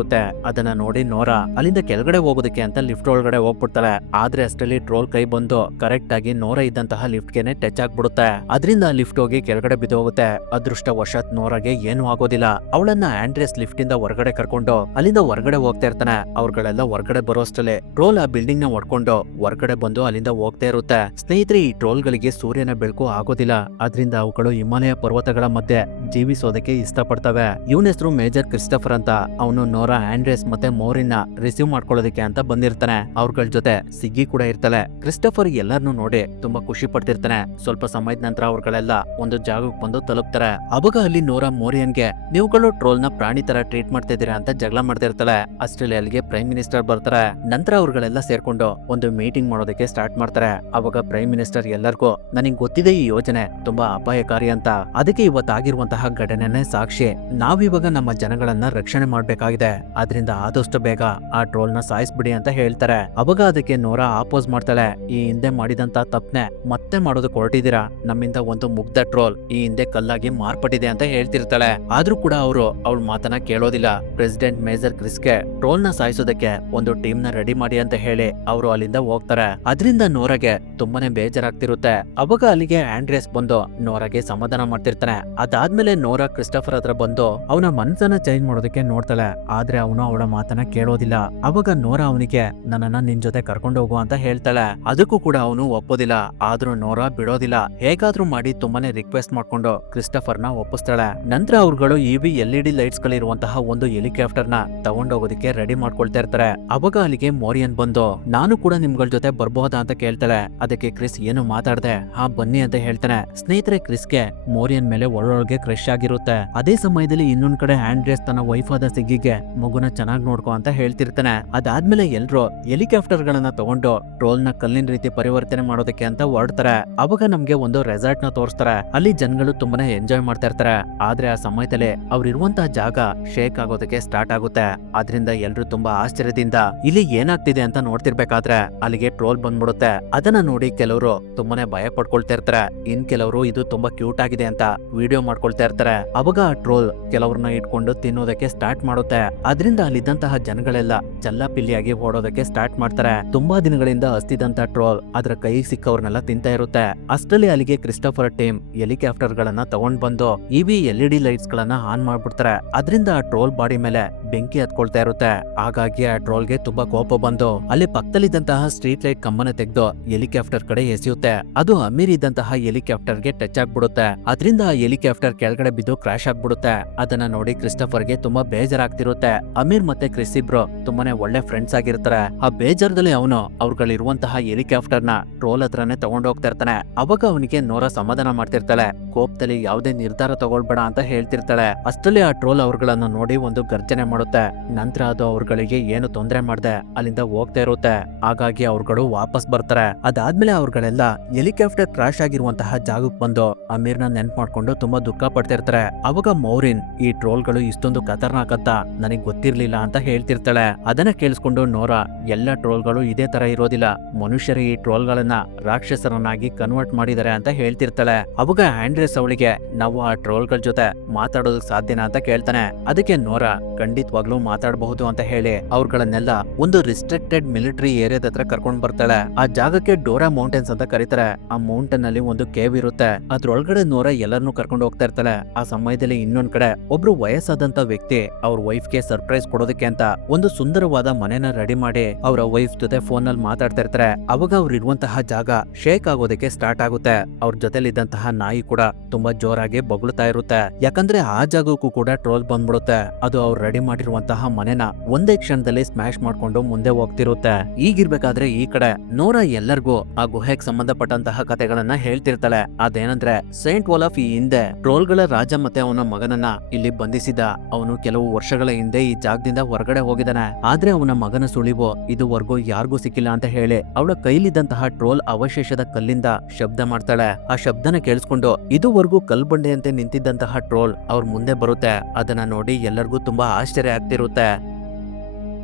ಅದನ್ನ ನೋಡಿ ನೋರಾ ಅಲ್ಲಿಂದ ಕೆಳಗಡೆ ಹೋಗೋದಕ್ಕೆ ಅಂತ ಲಿಫ್ಟ್ ಒಳಗಡೆ ಹೋಗ್ಬಿಡ್ತಾಳೆ. ಆದ್ರೆ ಅಷ್ಟರಲ್ಲಿ ಟ್ರೋಲ್ ಕೈ ಬಂದು ಕರೆಕ್ಟ್ ಆಗಿ ನೋರಾ ಇದ್ದಂತಹ ಲಿಫ್ಟ್ ಗೆನೆ ಟಚ್ ಆಗ್ಬಿಡುತ್ತೆ. ಅದರಿಂದ ಲಿಫ್ಟ್ ಹೋಗಿ ಕೆಳಗಡೆ ಬಿದ್ದೋಗುತ್ತೆ. ಅದೃಷ್ಟವಶಾತ್ ನೋರಾಗೆ ಏನು ಆಗೋದಿಲ್ಲ. ಅವಳನ್ನ ಆಂಡ್ರೆಸ್ ಲಿಫ್ಟ್ ಇಂದ ಹೊರಗಡೆ ಕರ್ಕೊಂಡು ಅಲ್ಲಿಂದ ಹೊರಗಡೆ ಹೋಗ್ತಾ ಇರ್ತಾನೆ. ಅವ್ರುಗಳೆಲ್ಲ ಹೊರಗಡೆ ಬರೋಷ್ಟಲ್ಲೇ ಟ್ರೋಲ್ ಆ ಬಿಲ್ಡಿಂಗ್ ನ ಹೊಡ್ಕೊಂಡು ಹೊರಗಡೆ ಬಂದು ಅಲ್ಲಿಂದ ಹೋಗ್ತಾ ಇರುತ್ತೆ. ಸ್ನೇಹಿತರೆ, ಈ ಟ್ರೋಲ್ ಗಳಿಗೆ ಸೂರ್ಯನ ಬೆಳಕು ಆಗೋದಿಲ್ಲ. ಅದರಿಂದ ಅವುಗಳು ಹಿಮಾಲಯ ಪರ್ವತಗಳ ಮಧ್ಯೆ ಜೀವಿಸೋದಕ್ಕೆ ಇಷ್ಟಪಡ್ತವೆ. ಇವನ ಹೆಸರು ಮೇಜರ್ ಕ್ರಿಸ್ಟಫರ್ ಅಂತ. ಅವನು ನೋರಾ ಆಂಡ್ರೆಸ್ ಮತ್ತೆ ಮೋರಿನ್ ರಿಸೀವ್ ಮಾಡ್ಕೊಳ್ಳೋದಕ್ಕೆ ಅಂತ ಬಂದಿರ್ತಾನೆ. ಅವ್ರಗಳ ಜೊತೆ ಸಿಗ್ಗಿ ಕೂಡ ಇರ್ತಾಳೆ. ಕ್ರಿಸ್ಟಫರ್ ಎಲ್ಲರನ್ನೂ ನೋಡಿ ತುಂಬಾ ಖುಷಿ ಪಡ್ತಿರ್ತಾನೆ. ಸ್ವಲ್ಪ ಸಮಯದ ನಂತರ ಅವ್ರುಗಳೆಲ್ಲ ಒಂದು ಜಾಗಕ್ಕೆ ಬಂದು ತಲುಪ್ತಾರೆ. ಅವಾಗ ಅಲ್ಲಿ ನೋರಾ ಮೋರಿಯನ್ಗೆ ನೀವುಗಳು ಟ್ರೋಲ್ ನ ಪ್ರಾಣಿ ತರ ಟ್ರೀಟ್ ಮಾಡ್ತಾ ಇದೀರಾ ಅಂತ ಜಗಳ ಮಾಡ್ತಿರ್ತಾಳೆ. ಅಷ್ಟರಲ್ಲಿ ಅಲ್ಲಿಗೆ ಪ್ರೈಮ್ ಮಿನಿಸ್ಟರ್ ಬರ್ತಾರೆ. ನಂತರ ಅವ್ರುಗಳೆಲ್ಲ ಸೇರ್ಕೊಂಡು ಒಂದು ಮೀಟಿಂಗ್ ಮಾಡೋದಕ್ಕೆ ಸ್ಟಾರ್ಟ್ ಮಾಡ್ತಾರೆ. ಅವಾಗ ಪ್ರೈಮ್ ಮಿನಿಸ್ಟರ್ ಎಲ್ಲರಿಗೂ ನನಗ್ ಗೊತ್ತಿದೆ ಈ ಯೋಜನೆ ತುಂಬಾ ಅಪಾಯಕಾರಿ ಅಂತ. ಅದಕ್ಕೆ ಇವತ್ತಾಗಿರುವಂತಹ ಘಟನೆನೇ ಸಾಕ್ಷಿ. ನಾವಿವಾಗ ನಮ್ಮ ಜನಗಳನ್ನ ರಕ್ಷಣೆ ಮಾಡ್ಬೇಕಾಗಿದೆ. ಆದ್ರಿಂದ ಆದಷ್ಟು ಬೇಗ ಆ ಟ್ರೋಲ್ ನ ಸಾಯಿಸ್ಬಿಡಿ ಅಂತ ಹೇಳ್ತಾರೆ. ಅವಾಗ ಅದಕ್ಕೆ ನೋರಾ ಆಪೋಸ್ ಮಾಡ್ತಾಳೆ. ಈ ಹಿಂದೆ ಮಾಡಿದಂತ ತಪ್ಪನೆ ಮತ್ತೆ ಮಾಡೋದಕ್ಕೆ ಹೊರಟಿದ್ದೀರಾ. ನಮ್ಮಿಂದ ಒಂದು ಮುಗ್ಧ ಟ್ರೋಲ್ ಈ ಹಿಂದೆ ಕಲ್ಲಾಗಿ ಮಾರ್ಪಟ್ಟಿದೆ ಅಂತ ಹೇಳ್ತಿರ್ತಾಳೆ. ಆದ್ರೂ ಕೂಡ ಅವರು ಅವಳ ಮಾತನ್ನ ಕೇಳೋದಿಲ್ಲ. ಪ್ರೆಸಿಡೆಂಟ್ ಮೇಜರ್ ಕ್ರಿಸ್ಗೆ ಟ್ರೋಲ್ ನ ಸಾಯಿಸೋದಕ್ಕೆ ಒಂದು ಟೀಮ್ ನ ರೆಡಿ ಮಾಡಿ ಅಂತ ಹೇಳಿ ಅವರು ಅಲ್ಲಿಂದ ಹೋಗ್ತಾರೆ. ಅದರಿಂದ ನೋರಾಗೆ ತುಂಬಾನೇ ಬೇಜಾರಾಗ್ತಿರುತ್ತೆ. ಅವಾಗ ಅಲ್ಲಿಗೆ ಆಂಡ್ರೆಸ್ ಬಂದು ನೋರಾಗೆ ಸಮಾಧಾನ ಮಾಡ್ತಿರ್ತಾನೆ. ಅದಾದ್ಮೇಲೆ ನೋರಾ ಕ್ರಿಸ್ಟಫರ್ ಹತ್ರ ಬಂದು ಅವನ ಮನಸ್ಸನ್ನ ಚೇಂಜ್ ಮಾಡೋದಕ್ಕೆ ನೋಡ್ತಾಳೆ. ಆದ್ರೆ ಅವನು ಅವಳ ಮಾತನ್ನ ಕೇಳೋದಿಲ್ಲ. ಅವಾಗ ನೋರಾ ಅವನಿಗೆ ನನ್ನನ್ನ ನಿನ್ ಜೊತೆ ಕರ್ಕೊಂಡು ಹೋಗು ಅಂತ ಹೇಳ್ತಾಳೆ. ಅದಕ್ಕೂ ಕೂಡ ಅವನು ಒಪ್ಪೋದಿಲ್ಲ. ಆದ್ರೂ ನೋರಾ ಬಿಡೋದಿಲ್ಲ. ಹೇಗಾದ್ರೂ ಮಾಡಿ ತುಂಬಾನೇ ರಿಕ್ವೆಸ್ಟ್ ಮಾಡ್ಕೊಂಡು ಕ್ರಿಸ್ಟಫರ್ ನ ಒಪ್ಪಿಸ್ತಾಳೆ. ನಂತರ ಅವ್ರುಗಳು EV LED ಲೈಟ್ಸ್ ಗಳಿರುವಂತಹ ಒಂದು ಹೆಲಿಕಾಪ್ಟರ್ ನ ತಗೊಂಡೋಗೋದಕ್ಕೆ ರೆಡಿ ಮಾಡ್ಕೊಳ್ತಾ ಇರ್ತಾರೆ. ಅವಾಗ ಅಲ್ಲಿಗೆ ಮೋರಿಯನ್ ಬಂದು ನಾನು ಕೂಡ ನಿಮ್ಗಳ ಜೊತೆ ಬರ್ಬಹುದಾ ಅಂತ ಕೇಳ್ತಾಳೆ. ಅದಕ್ಕೆ ಕ್ರಿಸ್ ಏನು ಮಾತಾಡ್ದೆ ಹಾ ಬನ್ನಿ ಅಂತ ಹೇಳ್ತಾನೆ. ಸ್ನೇಹಿತರೆ, ಕ್ರಿಸ್ಗೆ ಮೋರಿಯನ್ ಮೇಲೆ ಒಳೊಳಗೆ ಕ್ರಶ್ ಆಗಿರುತ್ತೆ. ಅದೇ ಸಮಯದಲ್ಲಿ ಇನ್ನೊಂದ್ ಕಡೆ ಆಂಡ್ರೆಸ್ ತನ್ನ ವೈಫ್ ಆದ ಸಿಗ್ಗಿಗೆ ಮಗುನ ಚೆನ್ನಾಗಿ ನೋಡ್ಕೊ ಅಂತ ಹೇಳ್ತಿರ್ತಾನೆ. ಅದಾದ್ಮೇಲೆ ಎಲ್ರು ಹೆಲಿಕಾಪ್ಟರ್ ಗಳನ್ನ ತಗೊಂಡು ಟ್ರೋಲ್ ನ ಕಲ್ಲಿನ ರೀತಿ ಪರಿವರ್ತನೆ ಮಾಡೋದಕ್ಕೆ ಅಂತ ಹೊರಡ್ತಾರೆ. ಅವಾಗ ನಮ್ಗೆ ಒಂದು ರೆಸಾರ್ಟ್ ನ ತೋರಿಸ್ತಾರೆ. ಅಲ್ಲಿ ಜನಗಳು ತುಂಬಾನೇ ಎಂಜಾಯ್ ಮಾಡ್ತಾ ಇರ್ತಾರೆ. ಆದ್ರೆ ಆ ಸಮಯದಲ್ಲಿ ಅವ್ರಿರುವಂತಹ ಜಾಗ ಶೇಕ್ ಆಗೋದಕ್ಕೆ ಸ್ಟಾರ್ಟ್ ಆಗುತ್ತೆ. ಆದ್ರಿಂದ ಎಲ್ರು ತುಂಬಾ ಆಶ್ಚರ್ಯದಿಂದ ಇಲ್ಲಿ ಏನಾಗ್ತಿದೆ ಅಂತ ನೋಡ್ತಿರ್ಬೇಕಾದ್ರೆ ಅಲ್ಲಿಗೆ ಟ್ರೋಲ್ ಬಂದ್ಬಿಡುತ್ತೆ. ಅದನ್ನ ನೋಡಿ ಕೆಲವರು ತುಂಬಾನೇ ಭಯ ಪಡ್ಕೊಳ್ತಾ ಇರ್ತಾರೆ. ಇನ್ ಕೆಲವರು ಇದು ತುಂಬಾ ಕ್ಯೂಟ್ ಆಗಿದೆ ಅಂತ ವಿಡಿಯೋ ಮಾಡ್ಕೊಳ್ತಾ ಇರ್ತಾರೆ. ಅವಾಗ ಆ ಟ್ರೋಲ್ ಕೆಲವ್ರನ್ನ ಇಟ್ಕೊಂಡು ತಿನ್ನೋದಕ್ಕೆ ಸ್ಟಾರ್ಟ್ ಮಾಡುತ್ತೆ. ಅದರಿಂದ ಅಲ್ಲಿದ್ದಂತಹ ಜನಗಳೆಲ್ಲ ಚಲ್ಲಾಪಿಲ್ಲಿಯಾಗಿ ಓಡೋದಕ್ಕೆ ಸ್ಟಾರ್ಟ್ ಮಾಡ್ತಾರೆ. ತುಂಬಾ ದಿನಗಳಿಂದ ಹಸ್ತಿದಂತ ಟ್ರೋಲ್ ಅದ್ರ ಕೈಗೆ ಸಿಕ್ಕವ್ರನ್ನೆಲ್ಲ ತಿಂತಾ ಇರುತ್ತೆ. ಅಷ್ಟರಲ್ಲಿ ಅಲ್ಲಿಗೆ ಕ್ರಿಸ್ಟಫರ್ ಟೀಮ್ ಹೆಲಿಕಾಪ್ಟರ್ ಗಳನ್ನ ತಗೊಂಡ್ ಬಂದು EV LED ಲೈಟ್ಸ್ ಗಳನ್ನ ಆನ್ ಮಾಡ್ಬಿಡ್ತಾರೆ. ಅದರಿಂದ ಆ ಟ್ರೋಲ್ ಬಾಡಿ ಮೇಲೆ ಬೆಂಕಿ ಹತ್ಕೊಳ್ತಾ ಇರುತ್ತೆ. ಹಾಗಾಗಿ ಆ ಟ್ರೋಲ್ಗೆ ತುಂಬಾ ಕೋಪ ಬಂದು ಅಲ್ಲಿ ಪಕ್ಕದಲ್ಲಿದ್ದಂತಹ ಸ್ಟ್ರೀಟ್ ಲೈಟ್ ಕಂಬನ ತೆಗೆದು ಹೆಲಿಕಾಪ್ಟರ್ ಕಡೆ ಎಸೆಯುತ್ತೆ. ಅದು ಅಮೀರ್ ಇದ್ದಂತಹ ಹೆಲಿಕಾಪ್ಟರ್ ಗೆ ಟಚ್ ಆಗ್ಬಿಡುತ್ತೆ. ಅದರಿಂದ ಆ ಹೆಲಿಕಾಪ್ಟರ್ ಕೆಳಗಡೆ ಬಿದ್ದು ಕ್ರಾಶ್ ಆಗ್ಬಿಡುತ್ತೆ. ಅದನ್ನ ನೋಡಿ ಕ್ರಿಸ್ಟಫರ್ ಗೆ ತುಂಬಾ ಬೇಜಾರಾಗ್ತಿರುತ್ತೆ. ಅಮೀರ್ ಮತ್ತೆ ಕ್ರಿಸ್ ಇಬ್ರು ತುಂಬಾನೇ ಒಳ್ಳೆ ಫ್ರೆಂಡ್ಸ್ ಆಗಿರ್ತಾರೆ. ಆ ಬೇಜಾರದಲ್ಲಿ ಅವನು ಅವ್ರುಗಳಿರುವಂತಹ ಹೆಲಿಕಾಪ್ಟರ್ ನ ಟ್ರೋಲ್ ಹತ್ರನೇ ತಗೊಂಡ್ ಹೋಗ್ತಾ ಇರ್ತಾನೆ. ಅವಾಗ ಅವನಿಗೆ ನೋರಾ ಸಮಾಧಾನ ಮಾಡ್ತಿರ್ತಾಳೆ. ಕೋಪದಲ್ಲಿ ಯಾವುದೇ ನಿರ್ಧಾರ ತಗೊಳ್ಬೇಡ ಅಂತ ಹೇಳ್ತಿರ್ತಾಳೆ. ಅಷ್ಟರಲ್ಲಿ ಆ ಟ್ರೋಲ್ ಅವ್ರುಗಳನ್ನ ನೋಡಿ ಒಂದು ಗರ್ಜನೆ ಮಾಡುತ್ತೆ. ನಂತರ ಅದು ಅವ್ರುಗಳಿಗೆ ಏನು ತೊಂದರೆ ಮಾಡದೆ ಅಲ್ಲಿಂದ ಹೋಗ್ತಾ ಇರುತ್ತೆ. ಹಾಗಾಗಿ ಅವ್ರುಗಳು ವಾಪಸ್ ಬರ್ತಾರೆ. ಅದಾದ್ಮೇಲೆ ಅವ್ರುಗಳೆಲ್ಲ ಹೆಲಿಕಾಪ್ಟರ್ ಕ್ರಾಶ್ ಆಗಿರುವಂತಹ ಜಾಗಕ್ಕೆ ಬಂದು ಅಮೀರ್ನ ನೆನ್ಪ್ ಮಾಡ್ಕೊಂಡು ತುಂಬಾ ದುಃಖ ಪಡ್ತಿರ್ತಾರೆ. ಅವಾಗ ಮೌರಿನ್ ಈ ಟ್ರೋಲ್ಗಳು ಇಷ್ಟೊಂದು ಖತರ್ನಾಕ್ ಅಂತ ನನಗೆ ನನಗೆ ಗೊತ್ತಿರ್ಲಿಲ್ಲ ಅಂತ ಹೇಳ್ತಿರ್ತಾಳೆ. ಅದನ್ನ ಕೇಳಿಸ್ಕೊಂಡು ನೋರಾ ಎಲ್ಲ ಟ್ರೋಲ್ಗಳು ಇದೇ ತರ ಇರೋದಿಲ್ಲ, ಮನುಷ್ಯರು ಈ ಟ್ರೋಲ್ಗಳನ್ನ ರಾಕ್ಷಸರನ್ನಾಗಿ ಕನ್ವರ್ಟ್ ಮಾಡಿದ್ದಾರೆ ಅಂತ ಹೇಳ್ತಿರ್ತಾಳೆ. ಅವಾಗ ಆಂಡ್ರಿಯಸ್ ಅವಳಿಗೆ ನಾವು ಆ ಟ್ರೋಲ್ಗಳ ಜೊತೆ ಮಾತಾಡೋದಕ್ಕೆ ಸಾಧ್ಯನಾ ಅಂತ ಕೇಳ್ತಾನೆ. ಅದಕ್ಕೆ ನೋರಾ ಖಂಡಿತವಾಗ್ಲೂ ಮಾತಾಡಬಹುದು ಅಂತ ಹೇಳಿ ಅವ್ರಗಳನ್ನೆಲ್ಲ ಒಂದು ರಿಸ್ಟ್ರಿಕ್ಟೆಡ್ ಮಿಲಿಟರಿ ಏರಿಯಾದ ಹತ್ರ ಕರ್ಕೊಂಡ್ ಬರ್ತಾಳೆ. ಆ ಜಾಗಕ್ಕೆ ಡೋರಾ ಮೌಂಟೇನ್ಸ್ ಅಂತ ಕರೀತಾರೆ. ಆ ಮೌಂಟೇನ್ ಅಲ್ಲಿ ಒಂದು ಕೇವ್ ಇರುತ್ತೆ. ಅದ್ರೊಳಗಡೆ ನೋರಾ ಎಲ್ಲರನ್ನೂ ಕರ್ಕೊಂಡು ಹೋಗ್ತಾ ಇರ್ತಾಳೆ. ಆ ಸಮಯದಲ್ಲಿ ಇನ್ನೊಂದ್ ಕಡೆ ಒಬ್ರು ವಯಸ್ಸಾದಂತ ವ್ಯಕ್ತಿ ಅವ್ರ ವೈಫ್ಗೆ ಸರ್ಪ್ರೈಸ್ ಕೊಡೋದಕ್ಕೆ ಅಂತ ಒಂದು ಸುಂದರವಾದ ಮನೆನ ರೆಡಿ ಮಾಡಿ ಅವರ ವೈಫ್ ಜೊತೆ ಫೋನ್ ನಲ್ಲಿ ಮಾತಾಡ್ತಾ ಇರ್ತಾರೆ. ಅವಾಗ ಅವ್ರು ಇರುವಂತಹ ಜಾಗ ಶೇಕ್ ಆಗೋದಕ್ಕೆ ಸ್ಟಾರ್ಟ್ ಆಗುತ್ತೆ. ಅವ್ರ ಜೊತೆಲಿದ್ದಂತಹ ನಾಯಿ ಕೂಡ ತುಂಬಾ ಜೋರಾಗಿ ಬೊಗಳ್ತಾ ಇರುತ್ತೆ. ಯಾಕಂದ್ರೆ ಆ ಜಾಗಕ್ಕೂ ಕೂಡ ಟ್ರೋಲ್ ಬಂದ್ಬಿಡುತ್ತೆ. ಅದು ಅವ್ರು ರೆಡಿ ಮಾಡಿರುವಂತಹ ಮನೆನ ಒಂದೇ ಕ್ಷಣದಲ್ಲಿ ಸ್ಮ್ಯಾಶ್ ಮಾಡ್ಕೊಂಡು ಮುಂದೆ ಹೋಗ್ತಿರುತ್ತೆ. ಈಗಿರ್ಬೇಕಾದ್ರೆ ಈ ಕಡೆ ನೋರಾ ಎಲ್ಲರಿಗೂ ಆ ಗುಹೆಗೆ ಸಂಬಂಧಪಟ್ಟಂತಹ ಕಥೆಗಳನ್ನ ಹೇಳ್ತಿರ್ತಾಳೆ. ಅದೇನಂದ್ರೆ ಸೈಂಟ್ ಒಲಾಫ್ ಈ ಹಿಂದೆ ಟ್ರೋಲ್ಗಳ ರಾಜ ಮತ್ತೆ ಅವನ ಮಗನನ್ನ ಇಲ್ಲಿ ಬಂಧಿಸಿದ. ಅವನು ಕೆಲವು ವರ್ಷಗಳ ಹಿಂದೆ ಈ ಜಾಗದಿಂದ ಹೊರಗಡೆ ಹೋಗಿದ್ದಾನೆ. ಆದ್ರೆ ಅವನ ಮಗನ ಸುಳಿವು ಇದುವರೆಗೂ ಯಾರಿಗೂ ಸಿಕ್ಕಿಲ್ಲ ಅಂತ ಹೇಳಿ ಅವಳ ಕೈಲಿದ್ದಂತಹ ಟ್ರೋಲ್ ಅವಶೇಷದ ಕಲ್ಲಿಂದ ಶಬ್ದ ಮಾಡ್ತಾಳೆ. ಆ ಶಬ್ದನ ಕೇಳಿಸ್ಕೊಂಡು ಇದುವರೆಗೂ ಕಲ್ಬಂಡೆಯಂತೆ ನಿಂತಿದ್ದಂತಹ ಟ್ರೋಲ್ ಅವ್ರ ಮುಂದೆ ಬರುತ್ತೆ. ಅದನ್ನ ನೋಡಿ ಎಲ್ಲರಿಗೂ ತುಂಬಾ ಆಶ್ಚರ್ಯ ಆಗ್ತಿರುತ್ತೆ.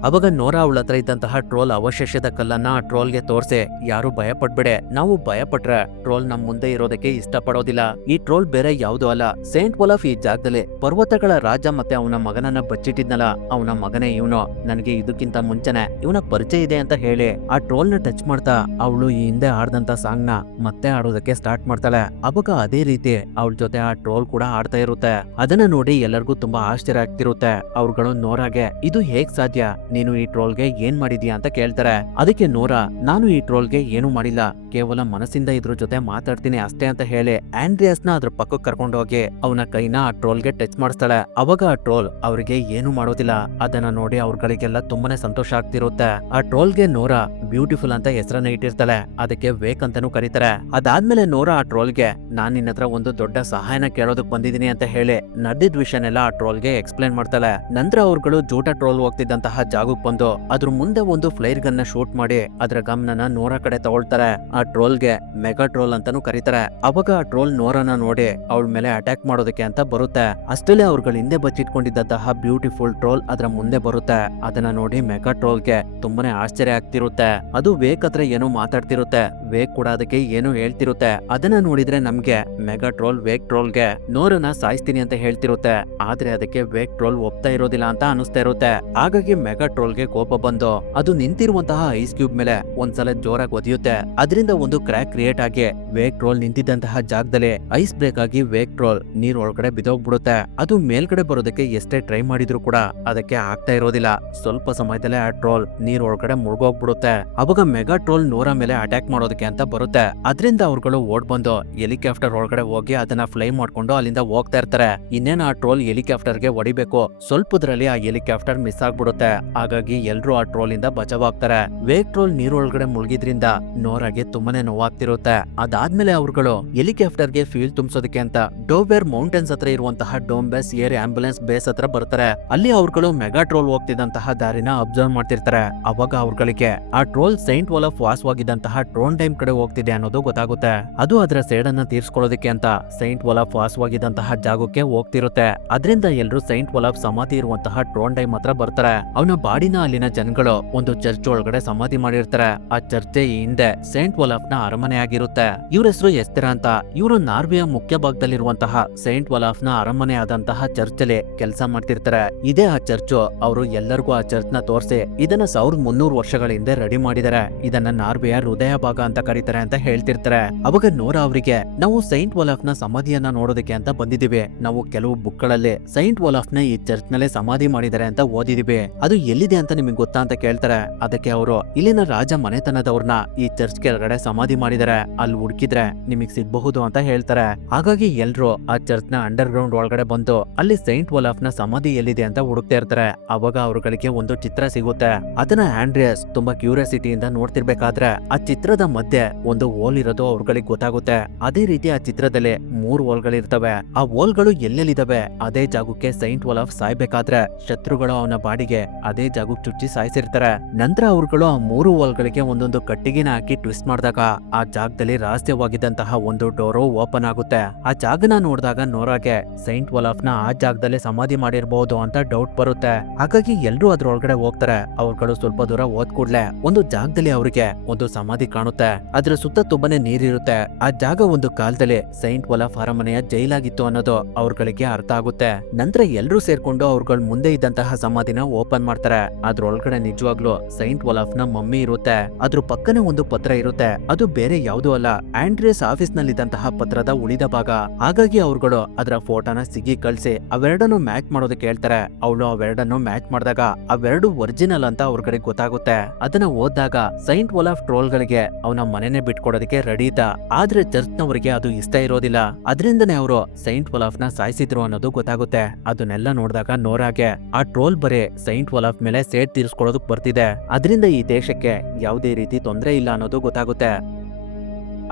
ಅವಾಗ ನೋರಾ ಅವಳ ಹತ್ರ ಇದ್ದಂತಹ ಟ್ರೋಲ್ ಅವಶೇಷದ ಕಲ್ಲನ್ನ ಆ ಟ್ರೋಲ್ಗೆ ತೋರ್ಸಿ, ಯಾರು ಭಯ ಪಡ್ಬೇಡೆ, ನಾವು ಭಯ ಪಟ್ರೆ ಟ್ರೋಲ್ ನಮ್ ಮುಂದೆ ಇರೋದಕ್ಕೆ ಇಷ್ಟಪಡೋದಿಲ್ಲ. ಈ ಟ್ರೋಲ್ ಬೇರೆ ಯಾವ್ದು ಅಲ್ಲ, ಸೈಂಟ್ ಒಲಾಫ್ ಈ ಜಾಗದಲ್ಲಿ ಪರ್ವತಗಳ ರಾಜ ಮತ್ತೆ ಅವನ ಮಗನನ್ನ ಬಚ್ಚಿಟ್ಟಿದ್ನಲ್ಲ, ಅವನ ಮಗನೇ ಇವನು. ನನಗೆ ಇದಕ್ಕಿಂತ ಮುಂಚೆನೆ ಇವನ ಪರಿಚಯ ಇದೆ ಅಂತ ಹೇಳಿ ಆ ಟ್ರೋಲ್ ನ ಟಚ್ ಮಾಡ್ತಾ ಅವಳು ಈ ಹಿಂದೆ ಆಡ್ದಂತ ಸಾಂಗ್ ನ ಮತ್ತೆ ಆಡೋದಕ್ಕೆ ಸ್ಟಾರ್ಟ್ ಮಾಡ್ತಾಳೆ. ಅವಾಗ ಅದೇ ರೀತಿ ಅವಳ ಜೊತೆ ಆ ಟ್ರೋಲ್ ಕೂಡ ಆಡ್ತಾ ಇರುತ್ತೆ. ಅದನ್ನ ನೋಡಿ ಎಲ್ಲರಿಗೂ ತುಂಬಾ ಆಶ್ಚರ್ಯ ಆಗ್ತಿರುತ್ತೆ. ಅವ್ರುಗಳು ನೋರಾಗೆ ಇದು ಹೇಗ್ ಸಾಧ್ಯ, ನೀನು ಈ ಟ್ರೋಲ್ಗೆ ಏನ್ ಮಾಡಿದ್ಯಾ ಅಂತ ಕೇಳ್ತಾರೆ. ಅದಕ್ಕೆ ನೋರಾ ನಾನು ಈ ಟ್ರೋಲ್ಗೆ ಏನು ಮಾಡಿಲ್ಲ, ಕೇವಲ ಮನಸ್ಸಿಂದ ಇದ್ರ ಜೊತೆ ಮಾತಾಡ್ತೀನಿ ಅಷ್ಟೇ ಅಂತ ಹೇಳಿ ಆಂಡ್ರಿಯಾಸ್ ನ ಅದ್ರ ಪಕ್ಕಕ್ಕೆ ಕರ್ಕೊಂಡು ಹೋಗಿ ಅವನ ಕೈನ ಆ ಟ್ರೋಲ್ಗೆ ಟಚ್ ಮಾಡಿಸ್ತಾಳೆ. ಅವಾಗ ಆ ಟ್ರೋಲ್ ಅವ್ರಿಗೆ ಏನು ಮಾಡೋದಿಲ್ಲ. ಅದನ್ನ ನೋಡಿ ಅವ್ರಗಳಿಗೆಲ್ಲ ತುಂಬಾನೇ ಸಂತೋಷ ಆಗ್ತಿರುತ್ತೆ. ಆ ಟ್ರೋಲ್ಗೆ ನೋರಾ ಬ್ಯೂಟಿಫುಲ್ ಅಂತ ಹೆಸರನ್ನ ಇಟ್ಟಿರ್ತಾಳೆ. ಅದಕ್ಕೆ ವೇಕ್ ಅಂತಾನೂ ಕರೀತಾರೆ. ಅದಾದ್ಮೇಲೆ ನೋರಾ ಆ ಟ್ರೋಲ್ಗೆ ನಾನ್ ನಿನ್ನ ಹತ್ರ ಒಂದು ದೊಡ್ಡ ಸಹಾಯನ ಕೇಳೋದಕ್ ಬಂದಿದ್ದೀನಿ ಅಂತ ಹೇಳಿ ನಡೆದಿದ್ದ ವಿಷಯನೆಲ್ಲ ಆ ಟ್ರೋಲ್ಗೆ ಎಕ್ಸ್ಪ್ಲೇನ್ ಮಾಡ್ತಾಳೆ. ನಂತರ ಅವ್ರುಗಳು ಜೂಟ ಟ್ರೋಲ್ ಹೋಗ್ತಿದ್ದಂತಹ ಜಾಗಕ್ಕೆ ಬಂದು ಅದ್ರ ಮುಂದೆ ಒಂದು ಫ್ಲೈರ್ ಗನ್ ನ ಶೂಟ್ ಮಾಡಿ ಅದರ ಗಮನನ ನೋರಾ ಕಡೆ ತಗೊಳ್ತಾರೆ. ಆ ಟ್ರೋಲ್ಗೆ ಮೆಗಾ ಟ್ರೋಲ್ ಅಂತಾನೂ ಕರೀತಾರೆ. ಅವಾಗ ಆ ಟ್ರೋಲ್ ನೋರಾನ ನೋಡಿ ಅವಳ ಮೇಲೆ ಅಟ್ಯಾಕ್ ಮಾಡೋದಕ್ಕೆ ಅಂತ ಬರುತ್ತೆ. ಅಷ್ಟಲ್ಲೇ ಅವ್ರಗಳ ಹಿಂದೆ ಬಚ್ಚಿಟ್ಕೊಂಡಿದ್ದಂತಹ ಬ್ಯೂಟಿಫುಲ್ ಟ್ರೋಲ್ ಅದ್ರ ಮುಂದೆ ಬರುತ್ತೆ. ಅದನ್ನ ನೋಡಿ ಮೆಗಾ ಟ್ರೋಲ್ಗೆ ತುಂಬಾನೇ ಆಶ್ಚರ್ಯ ಆಗ್ತಿರುತ್ತೆ. ಅದು ವೇಕ್ ಹತ್ರ ಏನೋ ಮಾತಾಡ್ತಿರುತ್ತೆ. ವೇಕ್ ಕೂಡ ಅದಕ್ಕೆ ಏನೋ ಹೇಳ್ತಿರುತ್ತೆ. ಅದನ್ನ ನೋಡಿದ್ರೆ ನಮ್ಗೆ ಮೆಗಾ ಟ್ರೋಲ್ ವೇಕ್ ಟ್ರೋಲ್ಗೆ ನೋರನ ಸಾಯಿಸ್ತೀನಿ ಅಂತ ಹೇಳ್ತಿರುತ್ತೆ. ಆದ್ರೆ ಅದಕ್ಕೆ ವೇಕ್ ಟ್ರೋಲ್ ಒಪ್ತಾ ಇರೋದಿಲ್ಲ ಅಂತ ಅನಿಸ್ತಾ ಇರುತ್ತೆ. ಹಾಗಾಗಿ ಮೆಗಾ ಟ್ರೋಲ್ಗೆ ಕೋಪ ಬಂದು ಅದು ನಿಂತಿರುವಂತಹ ಐಸ್ ಕ್ಯೂಬ್ ಮೇಲೆ ಒಂದ್ಸಲ ಜೋರಾಗಿ ಒದಿಯುತ್ತೆ. ಅದರಿಂದ ಒಂದು ಕ್ರ್ಯಾಕ್ ಕ್ರಿಯೇಟ್ ಆಗಿ ವೇಕ್ ಟ್ರೋಲ್ ನಿಂತಿದ್ದಂತಹ ಜಾಗದಲ್ಲಿ ಐಸ್ ಬ್ರೇಕ್ ಆಗಿ ವೇಕ್ ಟ್ರೋಲ್ ನೀರ್ ಒಳಗಡೆ ಬಿದೋಗ್ಬಿಡುತ್ತೆ. ಅದು ಮೇಲ್ಗಡೆ ಬರೋದಕ್ಕೆ ಎಷ್ಟೇ ಟ್ರೈ ಮಾಡಿದ್ರು ಕೂಡ ಅದಕ್ಕೆ ಆಗ್ತಾ ಇರೋದಿಲ್ಲ. ಸ್ವಲ್ಪ ಸಮಯದಲ್ಲೇ ಆ ಟ್ರೋಲ್ ನೀರ್ ಒಳಗಡೆ ಮುಳುಗೋಗ್ಬಿಡುತ್ತೆ. ಅವಾಗ ಮೆಗಾ ಟ್ರೋಲ್ ನೋರಾ ಮೇಲೆ ಅಟ್ಯಾಕ್ ಮಾಡೋದಕ್ಕೆ ಅಂತ ಬರುತ್ತೆ. ಅದರಿಂದ ಅವ್ರುಗಳು ಓಡ್ ಬಂದು ಹೆಲಿಕಾಪ್ಟರ್ ಒಳಗಡೆ ಹೋಗಿ ಅದನ್ನ ಫ್ಲೈ ಮಾಡ್ಕೊಂಡು ಅಲ್ಲಿಂದ ಹೋಗ್ತಾ ಇರ್ತಾರೆ. ಇನ್ನೇನು ಆ ಟ್ರೋಲ್ ಹೆಲಿಕಾಪ್ಟರ್ಗೆ ಹೊಡಿಬೇಕು, ಸ್ವಲ್ಪದ್ರಲ್ಲಿ ಆ ಹೆಲಿಕಾಪ್ಟರ್ ಮಿಸ್ ಆಗ್ಬಿಡುತ್ತೆ. ಹಾಗಾಗಿ ಎಲ್ರು ಆ ಟ್ರೋಲ್ ಇಂದ ಬಚಾವಾಗ್ತಾರೆ. ವೇಕ್ ಟ್ರೋಲ್ ನೀರೊಳಗಡೆ ಮುಳುಗಿದ್ರಿಂದ ನೋರಾಗೆ ತುಂಬಾನೇ ನೋವಾಗ್ತಿರುತ್ತೆ. ಅದಾದ್ಮೇಲೆ ಅವ್ರುಗಳು ಹೆಲಿಕಾಪ್ಟರ್ಗೆ ಫ್ಯೂಲ್ ತುಂಬಿಸೋದಕ್ಕೆ ಅಂತ ಡೋವೇರ್ ಮೌಂಟೇನ್ಸ್ ಹತ್ರ ಇರುವಂತಹ ಡೋಂಬೆಸ್ ಏರ್ ಆಂಬ್ಯುಲೆನ್ಸ್ ಬೇಸ್ ಹತ್ರ ಬರ್ತಾರೆ. ಅಲ್ಲಿ ಅವ್ರುಗಳು ಮೆಗಾ ಟ್ರೋಲ್ ಹೋಗ್ತಿದ್ದಂತಹ ದಾರಿನ ಅಬ್ಸರ್ವ್ ಮಾಡ್ತಿರ್ತಾರೆ. ಅವಾಗ ಅವ್ರುಗಳಿಗೆ ಆ ಟ್ರೋಲ್ ಸೈಂಟ್ ಒಲಾಫ್ ವಾಸವಾಗಿದ್ದಂತಹ ಟ್ರೋಂಡೈಮ್ ಕಡೆ ಹೋಗ್ತಿದೆ ಅನ್ನೋದು ಗೊತ್ತಾಗುತ್ತೆ. ಅದು ಅದರ ಸೇಡನ್ನ ತೀರ್ಸ್ಕೊಳ್ಳೋದಕ್ಕೆ ಅಂತ ಸೈಂಟ್ ಒಲಾಫ್ ವಾಸವಾಗಿದ್ದಂತಹ ಜಾಗಕ್ಕೆ ಹೋಗ್ತಿರುತ್ತೆ. ಅದರಿಂದ ಎಲ್ರು ಸೈಂಟ್ ಒಲಾಫ್ ಸಮಾಧಿ ಇರುವಂತಹ ಟ್ರೋಂಡೈಮ್ ಹತ್ರ ಬರ್ತಾರೆ. ಅವನ ಬಾಡಿನ ಅಲ್ಲಿನ ಜನಗಳು ಒಂದು ಚರ್ಚ್ ಒಳಗಡೆ ಸಮಾಧಿ ಮಾಡಿರ್ತಾರೆ. ಆ ಚರ್ಚೆ ಹಿಂದೆ ಸೈಂಟ್ ಒಲಾಫ್ ನ ಅರಮನೆ ಆಗಿರುತ್ತೆ. ಇವ್ರ ಹೆಸರು ಎಸ್ತೆರಾ ಅಂತ. ಇವರು ನಾರ್ವೆಯ ಮುಖ್ಯ ಭಾಗದಲ್ಲಿರುವಂತಹ ಸೈಂಟ್ ಒಲಾಫ್ ನ ಅರಮನೆ ಆದಂತಹ ಚರ್ಚ್ ಅಲ್ಲಿ ಕೆಲಸ ಮಾಡ್ತಿರ್ತಾರೆ. ಇದೇ ಆ ಚರ್ಚು. ಅವರು ಎಲ್ಲರಿಗೂ ಆ ಚರ್ಚ್ ನ ತೋರಿಸಿ ಇದನ್ನ 1300 ವರ್ಷಗಳ ಹಿಂದೆ ರೆಡಿ ಮಾಡಿದ್ದಾರೆ. ಇದನ್ನ ನಾರ್ವೆಯ ಹೃದಯ ಭಾಗ ಅಂತ ಕರೀತಾರೆ ಅಂತ ಹೇಳ್ತಿರ್ತಾರೆ. ಅವಾಗ ನೋರಾ ಅವರಿಗೆ ನಾವು ಸೈಂಟ್ ಒಲಾಫ್ ನ ಸಮಾಧಿಯನ್ನ ನೋಡೋದಕ್ಕೆ ಅಂತ ಬಂದಿದೀವಿ. ನಾವು ಕೆಲವು ಬುಕ್ ಗಳಲ್ಲಿ ಸೈಂಟ್ ಒಲಾಫ್ ನ ಈ ಚರ್ಚ್ ನಲ್ಲೇ ಸಮಾಧಿ ಮಾಡಿದ್ದಾರೆ ಅಂತ ಓದಿದೀವಿ. ಅದು ಎಲ್ಲಿದೆ ಅಂತ ನಿಮಗೆ ಗೊತ್ತಾ ಅಂತ ಕೇಳ್ತಾರೆ. ಅದಕ್ಕೆ ಅವರು ಇಲ್ಲಿನ ರಾಜ ಮನೆತನದವ್ರನ್ನ ಈ ಚರ್ಚ್ ಕೆಳಗಡೆ ಸಮಾಧಿ ಮಾಡಿದ್ದಾರೆ, ಅಲ್ಲಿ ಹುಡುಕಿದ್ರೆ ನಿಮಗ್ ಸಿಗಬಹುದು ಅಂತ ಹೇಳ್ತಾರೆ. ಹಾಗಾಗಿ ಎಲ್ರು ಆ ಚರ್ಚ್ ನ ಅಂಡರ್ ಗ್ರೌಂಡ್ ಒಳಗಡೆ ಬಂದು ಅಲ್ಲಿ ಸೈಂಟ್ ಒಲಾಫ್ ನ ಸಮಾಧಿ ಎಲ್ಲಿದೆ ಅಂತ ಹುಡುಕ್ತಾ ಇರ್ತಾರೆ. ಅವಾಗ ಅವ್ರುಗಳಿಗೆ ಒಂದು ಚಿತ್ರ ಸಿಗುತ್ತೆ. ಅದನ್ನ ಆಂಡ್ರಿಯಾಸ್ ತುಂಬಾ ಕ್ಯೂರಿಯಾಸಿಟಿಯಿಂದ ನೋಡ್ತಿರ್ಬೇಕಾದ್ರೆ ಆ ಚಿತ್ರದ ಮಧ್ಯೆ ಒಂದು ಹೋಲ್ ಇರೋದು ಅವ್ರುಗಳಿಗೆ ಗೊತ್ತಾಗುತ್ತೆ. ಅದೇ ರೀತಿ ಆ ಚಿತ್ರದಲ್ಲಿ 3 ಹೋಲ್ಗಳಿರ್ತವೆ. ಆ ಹೋಲ್ಗಳು ಎಲ್ಲೆಲ್ಲಿದಾವೆ ಅದೇ ಜಾಗಕ್ಕೆ ಸೈಂಟ್ ಒಲಾಫ್ ಸಾಯ್ಬೇಕಾದ್ರೆ ಶತ್ರುಗಳು ಅವನ ಬಾಡಿಗೆ ಅದೇ ಅದೇ ಜಾಗಕ್ಕೆ ಚುಚ್ಚಿ ಸಾಯಿಸಿರ್ತಾರೆ. ನಂತರ ಅವ್ರುಗಳು ಆ 3 ವಾಲ್ಗಳಿಗೆ ಒಂದೊಂದು ಕಟ್ಟಿಗೆನ ಹಾಕಿ ಟ್ವಿಸ್ಟ್ ಮಾಡಿದಾಗ ಆ ಜಾಗದಲ್ಲಿ ರಹಸ್ಯವಾಗಿದ್ದಂತಹ ಒಂದು ಡೋರು ಓಪನ್ ಆಗುತ್ತೆ. ಆ ಜಾಗನ ನೋಡಿದಾಗ ನೋರಾಗೆ ಸೈಂಟ್ ಒಲಾಫ್ನ ಆ ಜಾಗದಲ್ಲೇ ಸಮಾಧಿ ಮಾಡಿರಬಹುದು ಅಂತ ಡೌಟ್ ಬರುತ್ತೆ. ಹಾಗಾಗಿ ಎಲ್ರೂ ಅದ್ರೊಳಗಡೆ ಹೋಗ್ತಾರೆ. ಅವ್ರುಗಳು ಸ್ವಲ್ಪ ದೂರ ಹೋದ್ ಕೂಡ್ಲೆ ಒಂದು ಜಾಗದಲ್ಲಿ ಅವ್ರಿಗೆ ಒಂದು ಸಮಾಧಿ ಕಾಣುತ್ತೆ. ಅದ್ರ ಸುತ್ತ ತುಂಬಾನೇ ನೀರಿರುತ್ತೆ. ಆ ಜಾಗ ಒಂದು ಕಾಲದಲ್ಲಿ ಸೈಂಟ್ ಒಲಾಫ್ ಅರಮನೆಯ ಜೈಲಾಗಿತ್ತು ಅನ್ನೋದು ಅವ್ರಗಳಿಗೆ ಅರ್ಥ ಆಗುತ್ತೆ. ನಂತರ ಎಲ್ರೂ ಸೇರ್ಕೊಂಡು ಅವ್ರಗಳ ಮುಂದೆ ಇದ್ದಂತಹ ಸಮಾಧಿನ ಓಪನ್ ಮಾಡ್ತಾರೆ. ಅದ್ರೊಳಗಡೆ ನಿಜವಾಗ್ಲೂ ಸೈಂಟ್ ಒಲಾಫ್ನ ಮಮ್ಮಿ ಇರುತ್ತೆ. ಅದ್ರ ಪಕ್ಕನೆ ಒಂದು ಪತ್ರ ಇರುತ್ತೆ. ಅದು ಬೇರೆ ಯಾವುದೂ ಅಲ್ಲ, ಆಂಡ್ರಿಯಸ್ ಆಫೀಸ್ ನಲ್ಲಿ ಇದ್ದಂತಹ ಪತ್ರದ ಉಳಿದ ಭಾಗ. ಹಾಗಾಗಿ ಅವ್ರುಗಳು ಅದರ ಫೋಟೋನ ಸಿಗಿ ಕಳ್ಸಿ ಅವೆರಡನ್ನು ಮ್ಯಾಚ್ ಮಾಡೋದಕ್ಕೆ ಹೇಳ್ತಾರೆ. ಅವಳು ಅವೆರಡನ್ನು ಮ್ಯಾಚ್ ಮಾಡಿದಾಗ ಅವೆರಡು ಒರಿಜಿನಲ್ ಅಂತ ಅವ್ರಗಳಿಗೆ ಗೊತ್ತಾಗುತ್ತೆ. ಅದನ್ನ ಓದಿದಾಗ ಸೈಂಟ್ ಒಲಾಫ್ ಟ್ರೋಲ್ಗಳಿಗೆ ಅವನ ಮನೆನೇ ಬಿಟ್ಕೊಡೋದಕ್ಕೆ ರೆಡಿ ಇದ್ದ. ಆದ್ರೆ ಚರ್ಚ್ನವರಿಗೆ ಅದು ಇಷ್ಟ ಇರೋದಿಲ್ಲ. ಅದರಿಂದನೇ ಅವರು ಸೈಂಟ್ ಒಲಾಫ್ನ ಸಾಯಿಸಿದ್ರು ಅನ್ನೋದು ಗೊತ್ತಾಗುತ್ತೆ. ಅದನ್ನೆಲ್ಲ ನೋಡಿದಾಗ ನೋರಾಗೆ ಆ ಟ್ರೋಲ್ ಬರೀ ಸೈಂಟ್ ಒಲಾಫ್ ಮೇಲೆ ಸೇಡ್ ತೀರಿಸ್ಕೊಳ್ಳೋದಕ್ ಬರ್ತಿದೆ. ಅದರಿಂದ ಈ ದೇಶಕ್ಕೆ ಯಾವುದೇ ರೀತಿ ತೊಂದರೆ ಇಲ್ಲ ಅನ್ನೋದು ಗೊತ್ತಾಗುತ್ತೆ.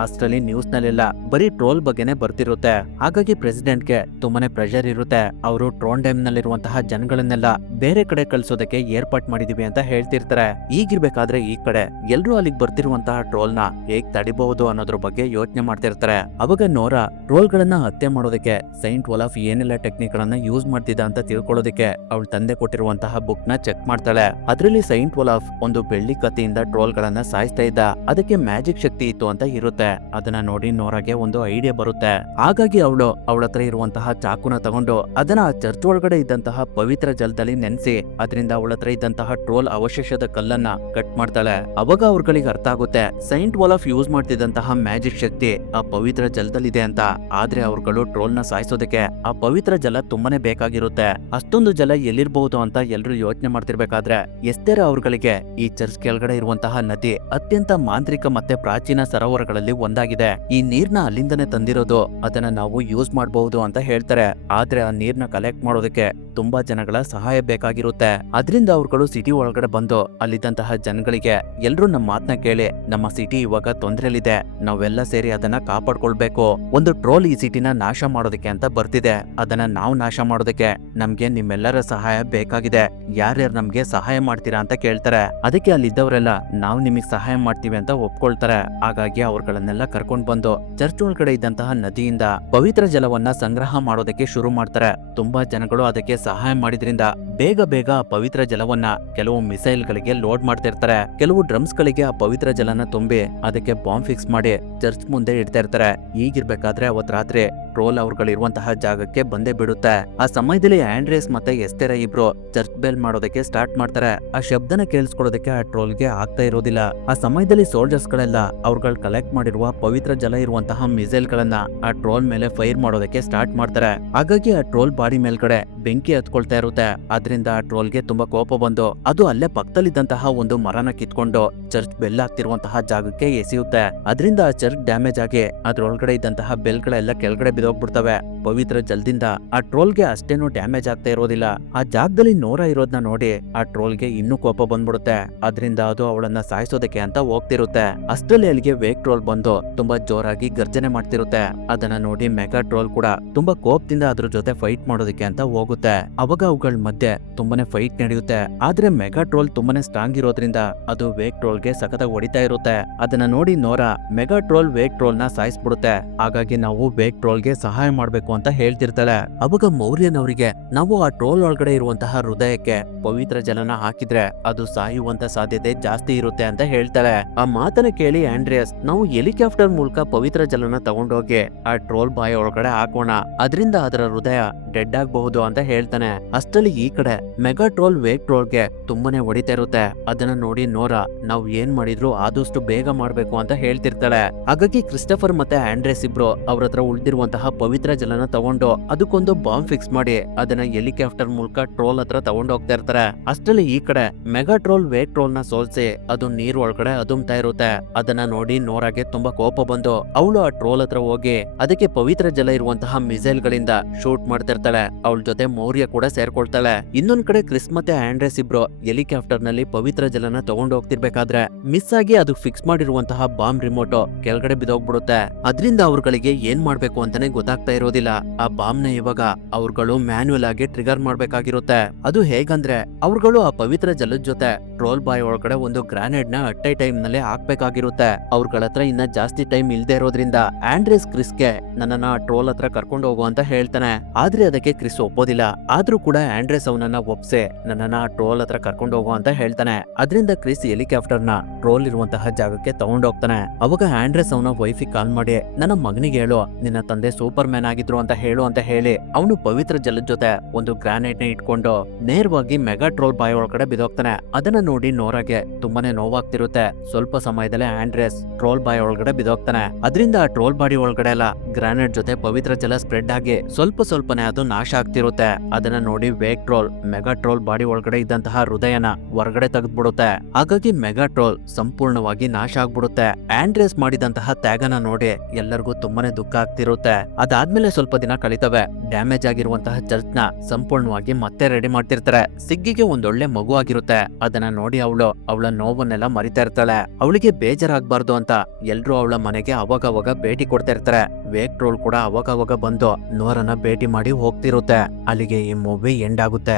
ಅಷ್ಟರಲ್ಲಿ ನ್ಯೂಸ್ ನಲ್ಲೆಲ್ಲ ಬರೀ ಟ್ರೋಲ್ ಬಗ್ಗೆನೆ ಬರ್ತಿರುತ್ತೆ. ಹಾಗಾಗಿ ಪ್ರೆಸಿಡೆಂಟ್ಗೆ ತುಂಬಾನೇ ಪ್ರೆಷರ್ ಇರುತ್ತೆ. ಅವರು ಟ್ರೋಂಡೈಮ್ ನಲ್ಲಿರುವಂತಹ ಜನಗಳನ್ನೆಲ್ಲ ಬೇರೆ ಕಡೆ ಕಳ್ಸೋದಕ್ಕೆ ಏರ್ಪಾಟ್ ಮಾಡಿದೀವಿ ಅಂತ ಹೇಳ್ತಿರ್ತಾರೆ. ಈಗಿರ್ಬೇಕಾದ್ರೆ ಈ ಕಡೆ ಎಲ್ರೂ ಅಲ್ಲಿಗೆ ಬರ್ತಿರುವಂತಹ ಟ್ರೋಲ್ ನ ಹೇಗ್ ತಡಿಬಹುದು ಅನ್ನೋದ್ರ ಬಗ್ಗೆ ಯೋಚನೆ ಮಾಡ್ತಿರ್ತಾರೆ. ಅವಾಗ ನೋರಾ ಟ್ರೋಲ್ ಗಳನ್ನ ಹತ್ಯೆ ಮಾಡೋದಕ್ಕೆ ಸೈಂಟ್ ಒಲಾಫ್ ಏನೆಲ್ಲ ಟೆಕ್ನಿಕ್ ಗಳನ್ನ ಯೂಸ್ ಮಾಡ್ತಿದ್ದ ಅಂತ ತಿಳ್ಕೊಳ್ಳೋದಕ್ಕೆ ಅವಳ ತಂದೆ ಕೊಟ್ಟಿರುವಂತಹ ಬುಕ್ ನ ಚೆಕ್ ಮಾಡ್ತಾಳೆ. ಅದ್ರಲ್ಲಿ ಸೈಂಟ್ ಒಲಾಫ್ ಒಂದು ಬೆಳ್ಳಿ ಕತ್ತಿಯಿಂದ ಟ್ರೋಲ್ ಗಳನ್ನ ಸಾಯಿಸ್ತಾ ಇದ್ದ. ಅದಕ್ಕೆ ಮ್ಯಾಜಿಕ್ ಶಕ್ತಿ ಇತ್ತು ಅಂತ ಇರುತ್ತೆ. ಅದನ್ನ ನೋಡಿ ನೋರಾಗೆ ಒಂದು ಐಡಿಯಾ ಬರುತ್ತೆ. ಹಾಗಾಗಿ ಅವಳ ಹತ್ರ ಇರುವಂತಹ ಚಾಕುನ ತಗೊಂಡು ಅದನ್ನ ಆ ಚರ್ಚ್ ಒಳಗಡೆ ಇದ್ದಂತಹ ಪವಿತ್ರ ಜಲದಲ್ಲಿ ನೆನೆಸಿ ಅದರಿಂದ ಅವಳ ಹತ್ರ ಇದ್ದಂತಹ ಟ್ರೋಲ್ ಅವಶೇಷದ ಕಲ್ಲನ್ನ ಕಟ್ ಮಾಡ್ತಾಳೆ. ಅವಾಗ ಅವ್ರಗಳಿಗೆ ಅರ್ಥ ಆಗುತ್ತೆ ಸೈಂಟ್ ಒಲಾಫ್ ಯೂಸ್ ಮಾಡ್ತಿದ್ದಂತಹ ಮ್ಯಾಜಿಕ್ ಶಕ್ತಿ ಆ ಪವಿತ್ರ ಜಲದಲ್ಲಿದೆ ಅಂತ. ಆದ್ರೆ ಅವ್ರುಗಳು ಟ್ರೋಲ್ ನ ಸಾಯಿಸೋದಕ್ಕೆ ಆ ಪವಿತ್ರ ಜಲ ತುಂಬಾನೇ ಬೇಕಾಗಿರುತ್ತೆ. ಅಷ್ಟೊಂದು ಜಲ ಎಲ್ಲಿರ್ಬಹುದು ಅಂತ ಎಲ್ರು ಯೋಚನೆ ಮಾಡ್ತಿರ್ಬೇಕಾದ್ರೆ ಎಸ್ತೆರ ಅವ್ರಗಳಿಗೆ ಈ ಚರ್ಚ್ ಕೆಳಗಡೆ ಇರುವಂತಹ ನದಿ ಅತ್ಯಂತ ಮಾಂತ್ರಿಕ ಮತ್ತೆ ಪ್ರಾಚೀನ ಸರೋವರಗಳಲ್ಲಿ ಒಂದಾಗಿದೆ. ಈ ನೀರ್ನ ಅಲ್ಲಿಂದನೇ ತಂದಿರೋದು, ಅದನ್ನ ನಾವು ಯೂಸ್ ಮಾಡಬಹುದು ಅಂತ ಹೇಳ್ತಾರೆ. ಆದ್ರೆ ಆ ನೀರ್ನ ಕಲೆಕ್ಟ್ ಮಾಡೋದಕ್ಕೆ ತುಂಬಾ ಜನಗಳ ಸಹಾಯ ಬೇಕಾಗಿರುತ್ತೆ. ಅದರಿಂದ ಅವ್ರುಗಳು ಸಿಟಿ ಒಳಗಡೆ ಬಂದು ಅಲ್ಲಿದ್ದಂತಹ ಜನಗಳಿಗೆ ಎಲ್ರು ನಮ್ಮ ಮಾತನ್ನ ಕೇಳಿ ನಮ್ಮ ಸಿಟಿ ಇವಾಗ ತೊಂದ್ರೆಲಿದೆ, ನಾವೆಲ್ಲ ಸೇರಿ ಅದನ್ನ ಕಾಪಾಡ್ಕೊಳ್ಬೇಕು. ಒಂದು ಟ್ರೋಲ್ ಈ ಸಿಟಿನ ನಾಶ ಮಾಡೋದಕ್ಕೆ ಅಂತ ಬರ್ತಿದೆ. ಅದನ್ನ ನಾವು ನಾಶ ಮಾಡೋದಕ್ಕೆ ನಮ್ಗೆ ನಿಮ್ಮೆಲ್ಲರ ಸಹಾಯ ಬೇಕಾಗಿದೆ. ಯಾರ್ಯಾರು ನಮ್ಗೆ ಸಹಾಯ ಮಾಡ್ತೀರಾ ಅಂತ ಕೇಳ್ತಾರೆ. ಅದಕ್ಕೆ ಅಲ್ಲಿದ್ದವರೆಲ್ಲ ನಾವು ನಿಮಗೆ ಸಹಾಯ ಮಾಡ್ತೀವಿ ಅಂತ ಒಪ್ಕೊಳ್ತಾರೆ. ಹಾಗಾಗಿ ಅವ್ರಗಳನ್ನೆಲ್ಲ ಕರ್ಕೊಂಡ್ ಬಂದು ಚರ್ಚ್ ಒಳಗಡೆ ಇದ್ದಂತಹ ನದಿಯಿಂದ ಪವಿತ್ರ ಜಲವನ್ನ ಸಂಗ್ರಹ ಮಾಡೋದಕ್ಕೆ ಶುರು ಮಾಡ್ತಾರೆ. ತುಂಬಾ ಜನಗಳು ಅದಕ್ಕೆ ಸಹಾಯ ಮಾಡಿದ್ರಿಂದ ಬೇಗ ಬೇಗ ಆ ಪವಿತ್ರ ಜಲವನ್ನ ಕೆಲವು ಮಿಸೈಲ್ ಗಳಿಗೆ ಲೋಡ್ ಮಾಡ್ತಿರ್ತಾರೆ. ಕೆಲವು ಡ್ರಮ್ಸ್ ಗಳಿಗೆ ಆ ಪವಿತ್ರ ಜಲನ ತುಂಬಿ ಅದಕ್ಕೆ ಬಾಂಬ್ ಫಿಕ್ಸ್ ಮಾಡಿ ಚರ್ಚ್ ಮುಂದೆ ಇಡ್ತಾ ಇರ್ತಾರೆ. ಈಗಿರ್ಬೇಕಾದ್ರೆ ಅವತ್ ರಾತ್ರಿ ಟ್ರೋಲ್ ಅವ್ರುಗಳಿರುವಂತಹ ಜಾಗಕ್ಕೆ ಬಂದೇ ಬಿಡುತ್ತೆ. ಆ ಸಮಯದಲ್ಲಿ ಆಂಡ್ರಿಯಸ್ ಮತ್ತೆ ಎಸ್ತೆರ ಇಬ್ರು ಚರ್ಚ್ ಬೆಲ್ ಮಾಡೋದಕ್ಕೆ ಸ್ಟಾರ್ಟ್ ಮಾಡ್ತಾರೆ. ಆ ಶಬ್ದನ ಕೇಳಿಸ್ಕೊಳ್ಳೋದಕ್ಕೆ ಆ ಟ್ರೋಲ್ಗೆ ಆಗ್ತಾ ಇರೋದಿಲ್ಲ. ಆ ಸಮಯದಲ್ಲಿ ಸೋಲ್ಜರ್ಸ್ ಗಳೆಲ್ಲ ಅವ್ರುಗಳು ಕಲೆಕ್ಟ್ ಮಾಡಿರುವ ಪವಿತ್ರ ಜಲ ಇರುವಂತಹ ಮಿಸೈಲ್ ಗಳನ್ನ ಆ ಟ್ರೋಲ್ ಮೇಲೆ ಫೈರ್ ಮಾಡೋದಕ್ಕೆ ಸ್ಟಾರ್ಟ್ ಮಾಡ್ತಾರೆ. ಹಾಗಾಗಿ ಆ ಟ್ರೋಲ್ ಬಾಡಿ ಮೇಲ್ಗಡೆ ಬೆಂಕಿ ಹತ್ಕೊಳ್ತಾ ಇರುತ್ತೆ. ಅದರಿಂದ ಆ ಟ್ರೋಲ್ಗೆ ತುಂಬಾ ಕೋಪ ಬಂದು ಅದು ಅಲ್ಲೇ ಪಕ್ಕದಲ್ಲಿದ್ದಂತಹ ಒಂದು ಮರನ ಕಿತ್ಕೊಂಡು ಚರ್ಚ್ ಬೆಲ್ ಆಗ್ತಿರುವಂತಹ ಜಾಗಕ್ಕೆ ಎಸೆಯುತ್ತೆ. ಅದರಿಂದ ಆ ಚರ್ಚ್ ಡ್ಯಾಮೇಜ್ ಆಗಿ ಅದ್ರೊಳಗಡೆ ಇದ್ದಂತಹ ಬೆಲ್ಗಳೆಲ್ಲ ಕೆಳಗಡೆ ಬಿದ್ದೋಗ್ಬಿಡ್ತವೆ. ಪವಿತ್ರ ಜಲದಿಂದ ಆ ಟ್ರೋಲ್ಗೆ ಅಷ್ಟೇನು ಡ್ಯಾಮೇಜ್ ಆಗ್ತಾ ಇರೋದಿಲ್ಲ. ಆ ಜಾಗದಲ್ಲಿ ನೋರಾ ಇರೋದನ್ನ ನೋಡಿ ಆ ಟ್ರೋಲ್ಗೆ ಇನ್ನೂ ಕೋಪ ಬಂದ್ಬಿಡುತ್ತೆ. ಅದರಿಂದ ಅದು ಅವಳನ್ನ ಸಾಯಿಸೋದಕ್ಕೆ ಅಂತ ಹೋಗ್ತಿರುತ್ತೆ. ಅಷ್ಟರಲ್ಲಿ ಅಲ್ಲಿಗೆ ವೇಕ್ ಟ್ರೋಲ್ ಬಂದು ತುಂಬಾ ಜೋರಾಗಿ ಗರ್ಜನೆ ಮಾಡ್ತಿರುತ್ತೆ. ಅದನ್ನ ನೋಡಿ ಮೆಗಾ ಟ್ರೋಲ್ ಕೂಡ ತುಂಬಾ ಕೋಪದಿಂದ ಅದ್ರ ಜೊತೆ ಫೈಟ್ ಮಾಡೋದಕ್ಕೆ ಅಂತ ಹೋಗುತ್ತೆ. ಅವಾಗ ಅವುಗಳ ಮಧ್ಯೆ ತುಂಬಾನೇ ಫೈಟ್ ನಡೆಯುತ್ತೆ. ಆದ್ರೆ ಮೆಗಾ ಟ್ರೋಲ್ ತುಂಬಾನೇ ಸ್ಟ್ರಾಂಗ್ ಇರೋದ್ರಿಂದ ಅದು ವೇಕ್ ಟ್ರೋಲ್ಗೆ ಸಖತ್ತಾಗಿ ಹೊಡಿತಾ ಇರುತ್ತೆ. ಅದನ್ನ ನೋಡಿ ನೋರಾ ಮೆಗಾ ಟ್ರೋಲ್ ವೇಕ್ ಟ್ರೋಲ್ ನ ಸಾಯಿಸ್ಬಿಡುತ್ತೆ. ಹಾಗಾಗಿ ನಾವು ವೇಕ್ ಟ್ರೋಲ್ಗೆ ಸಹಾಯ ಮಾಡ್ಬೇಕು ಅಂತ ಹೇಳ್ತಿರ್ತಾಳೆ. ಅವಾಗ ಮೌರ್ಯನ್ ಅವರಿಗೆ ನಾವು ಆ ಟ್ರೋಲ್ ಒಳಗಡೆ ಇರುವಂತಹ ಹೃದಯಕ್ಕೆ ಪವಿತ್ರ ಜಲನ ಹಾಕಿದ್ರೆ ಅದು ಸಾಯುವಂತ ಸಾಧ್ಯತೆ ಜಾಸ್ತಿ ಇರುತ್ತೆ ಅಂತ ಹೇಳ್ತಾಳೆ. ಆ ಮಾತನ್ನ ಕೇಳಿ ಆಂಡ್ರಿಯಸ್ ನಾವು ಹೆಲಿಕಾಪ್ಟರ್ ಮೂಲಕ ಪವಿತ್ರ ಜಲನ ತಗೊಂಡೋಗಿ ಆ ಟ್ರೋಲ್ ಬಾಯಿ ಒಳಗಡೆ ಹಾಕೋಣ, ಅದರಿಂದ ಅದರ ಹೃದಯ ಡೆಡ್ ಆಗಬಹುದು ಅಂತ ಹೇಳ್ತಾನೆ. ಅಷ್ಟರಲ್ಲಿ ಈ ಕಡೆ ಮೆಗಾ ಟ್ರೋಲ್ ವೇಕ್ ಟ್ರೋಲ್ಗೆ ತುಂಬಾನೇ ಹೊಡಿತಾ ಇರುತ್ತೆ. ಅದನ್ನ ನೋಡಿ ನೋರಾ ನಾವು ಏನ್ ಮಾಡಿದ್ರು ಆದಷ್ಟು ಬೇಗ ಮಾಡ್ಬೇಕು ಅಂತ ಹೇಳ್ತಿರ್ತಾಳೆ. ಹಾಗಾಗಿ ಕ್ರಿಸ್ಟಫರ್ ಮತ್ತೆ ಆಂಡ್ರೆಸ್ ಇಬ್ರು ಅವ್ರ ಹತ್ರ ಉಳಿದಿರುವಂತಹ ಪವಿತ್ರ ಜಲನ ತಗೊಂಡು ಅದಕ್ಕೊಂದು ಬಾಂಬ್ ಫಿಕ್ಸ್ ಮಾಡಿ ಅದನ್ನ ಹೆಲಿಕಾಪ್ಟರ್ ಮೂಲಕ ಟ್ರೋಲ್ ಹತ್ರ ತಗೊಂಡು ಹೋಗ್ತಾ ಇರ್ತಾರೆ. ಅಷ್ಟರಲ್ಲಿ ಈ ಕಡೆ ಮೆಗಾ ಟ್ರೋಲ್ ವೇಕ್ ಟ್ರೋಲ್ ನ ಸೋಲ್ಸಿ ಅದು ನೀರ್ ಒಳಗಡೆ ಅದುಮ್ತಾ ಇರುತ್ತೆ. ಅದನ್ನ ನೋಡಿ ನೋರಾಗೆ ತುಂಬಾ ಕೋಪ ಬಂದು ಅವಳು ಆ ಟ್ರೋಲ್ ಹತ್ರ ಹೋಗಿ ಅದಕ್ಕೆ ಪವಿತ್ರ ಜಲ ಇರುವಂತಹ ಮಿಸೈಲ್ ಗಳಿಂದ ಶೂಟ್ ಮಾಡ್ತಿರ್ತಾಳೆ. ಅವಳ ಜೊತೆ ಮೌರ್ಯ ಕೂಡ ಸೇರ್ಕೊಳ್ತಾಳೆ. ಇನ್ನೊಂದ್ ಕಡೆ ಕ್ರಿಸ್ ಮತ್ತೆ ಆಂಡ್ರೆಸ್ ಇಬ್ರು ಹೆಲಿಕಾಪ್ಟರ್ ನಲ್ಲಿ ಪವಿತ್ರ ಜಲನ ತಗೊಂಡು ಹೋಗ್ತಿರ್ಬೇಕಾದ್ರೆ ಮಿಸ್ ಆಗಿ ಅದು ಫಿಕ್ಸ್ ಮಾಡಿರುವಂತಹ ಬಾಂಬ್ ರಿಮೋಟ್ ಕೆಳಗಡೆ ಬಿದ್ದೋಗ್ಬಿಡುತ್ತೆ. ಅದ್ರಿಂದ ಅವ್ರುಗಳಿಗೆ ಏನ್ ಮಾಡ್ಬೇಕು ಅಂತಾನೆ ಗೊತ್ತಾಗ್ತಾ ಇರೋದಿಲ್ಲ. ಆ ಬಾಂಬ್ನ ಇವಾಗ ಅವ್ರುಗಳು ಮ್ಯಾನ್ಯುಯಲ್ ಆಗಿ ಟ್ರಿಗರ್ ಮಾಡ್ಬೇಕಾಗಿರುತ್ತೆ. ಅದು ಹೇಗಂದ್ರೆ ಅವ್ರುಗಳು ಆ ಪವಿತ್ರ ಜಲದ ಜೊತೆ ಟ್ರೋಲ್ ಬಾಯ್ ಒಳಗಡೆ ಒಂದು ಗ್ರಾನೇಡ್ ನ ಅಟ್ ಎ ಟೈಮ್ ನಲ್ಲಿ ಹಾಕ್ಬೇಕಾಗಿರುತ್ತೆ. ಅವ್ರಗಳ ಹತ್ರ ಇನ್ನ ಜಾಸ್ತಿ ಟೈಮ್ ಇಲ್ದೇ ಇರೋದ್ರಿಂದ ಆಂಡ್ರೆಸ್ ಕ್ರಿಸ್ಗೆ ನನ್ನನ್ನ ಟ್ರೋಲ್ ಹತ್ರ ಕರ್ಕೊಂಡು ಹೋಗು ಅಂತ ಹೇಳ್ತಾನೆ. ಆದ್ರೆ ಅದಕ್ಕೆ ಕ್ರಿಸ್ ಒಪ್ಪೋದಿಲ್ಲ. ಆದ್ರೂ ಕೂಡ ಆಂಡ್ರೆಸ್ ಅವನನ್ನ ಒಪ್ಸೆ ನನ್ನನ್ನ ಟ್ರೋಲ್ ಹತ್ರ ಕರ್ಕೊಂಡು ಹೋಗು ಅಂತ ಹೇಳ್ತಾನೆ. ಅದರಿಂದ ಕ್ರಿಸ್ ಹೆಲಿಕಾಪ್ಟರ್ ನ ಟ್ರೋಲ್ ಇರುವಂತಹ ಜಾಗಕ್ಕೆ ತಗೊಂಡೋಗ್ತಾನೆ. ಅವಾಗ ಆಂಡ್ರೆಸ್ ಅವನ ವೈಫಿಗೆ ಕಾಲ್ ಮಾಡಿ ನನ್ನ ಮಗನಿಗೆ ಹೇಳು ನಿನ್ನ ತಂದೆ ಸೂಪರ್ ಮ್ಯಾನ್ ಆಗಿದ್ರು ಅಂತ ಹೇಳು ಅಂತ ಹೇಳಿ ಅವನು ಪವಿತ್ರ ಜಲದ ಜೊತೆ ಒಂದು ಗ್ರಾನೈಟ್ ನ ಇಟ್ಕೊಂಡು ನೇರವಾಗಿ ಮೆಗಾ ಟ್ರೋಲ್ ಬಾಯ್ ಒಳಗಡೆ ಬಿದ್ದೋಗ್ತಾನೆ. ಅದನ್ನ ನೋಡಿ ನೋರಾಗೆ ತುಂಬಾನೇ ನೋವಾಗ್ತಿರುತ್ತೆ. ಸ್ವಲ್ಪ ಸಮಯದಲ್ಲೇ ಆಂಡ್ರೆಸ್ ಟ್ರೋಲ್ ಬಾಯ್ ಒಳಗಡೆ ಬಿದ್ದೋಗ್ತಾನೆ. ಅದರಿಂದ ಆ ಟ್ರೋಲ್ ಬಾಡಿ ಒಳಗಡೆ ಎಲ್ಲ ಗ್ರಾನೈಟ್ ಜೊತೆ ಪವಿತ್ರ ಜಲ ಸ್ಪ್ರೆಡ್ ಆಗಿ ಸ್ವಲ್ಪ ಸ್ವಲ್ಪನೇ ಅದು ನಾಶ ಆಗ್ತಿರುತ್ತೆ. ಅದನ್ನ ನೋಡಿ vague troll mega troll body ಒಳಗಡೆ ಇದ್ದಂತಹ ಹೃದಯನ ಹೊರಗಡೆ ತೆಗೆದ್ಬಿಡುತ್ತೆ. ಹಾಗಾಗಿ ಮೆಗಾ ಟ್ರೋಲ್ ಸಂಪೂರ್ಣವಾಗಿ ನಾಶ ಆಗ್ಬಿಡುತ್ತೆ. ಆಂಡ್ರೆಸ್ ಮಾಡಿದಂತಹ ತ್ಯಾಗನ ನೋಡಿ ಎಲ್ಲರಿಗೂ ತುಂಬಾನೇ ದುಃಖ ಆಗ್ತಿರುತ್ತೆ. ಅದಾದ್ಮೇಲೆ ಸ್ವಲ್ಪ ದಿನ ಕಳಿತವೆ. ಡ್ಯಾಮೇಜ್ ಆಗಿರುವಂತಹ ಚರ್ಚ್ ನ ಸಂಪೂರ್ಣವಾಗಿ ಮತ್ತೆ ರೆಡಿ ಮಾಡ್ತಿರ್ತಾರೆ. ಸಿಗ್ಗಿಗೆ ಒಂದೊಳ್ಳೆ ಮಗು ಆಗಿರುತ್ತೆ. ಅದನ್ನ ನೋಡಿ ಅವಳ ನೋವನ್ನೆಲ್ಲ ಮರಿತಾ ಇರ್ತಾಳೆ. ಅವಳಿಗೆ ಬೇಜಾರಾಗ್ಬಾರ್ದು ಅಂತ ಎಲ್ರು ಅವಳ ಮನೆಗೆ ಅವಾಗವಾಗ ಭೇಟಿ ಕೊಡ್ತಾ ಇರ್ತಾರೆ. ವೇಗ್ ಟ್ರೋಲ್ ಕೂಡ ಅವಾಗವಾಗ ಬಂದು ನೋರನ್ನ ಭೇಟಿ ಮಾಡಿ ಹೋಗ್ತಿರುತ್ತೆ. ಅಲ್ಲಿಗೆ ಈ ಮೂವಿ ಎಂಡ್ ಆಗುತ್ತೆ.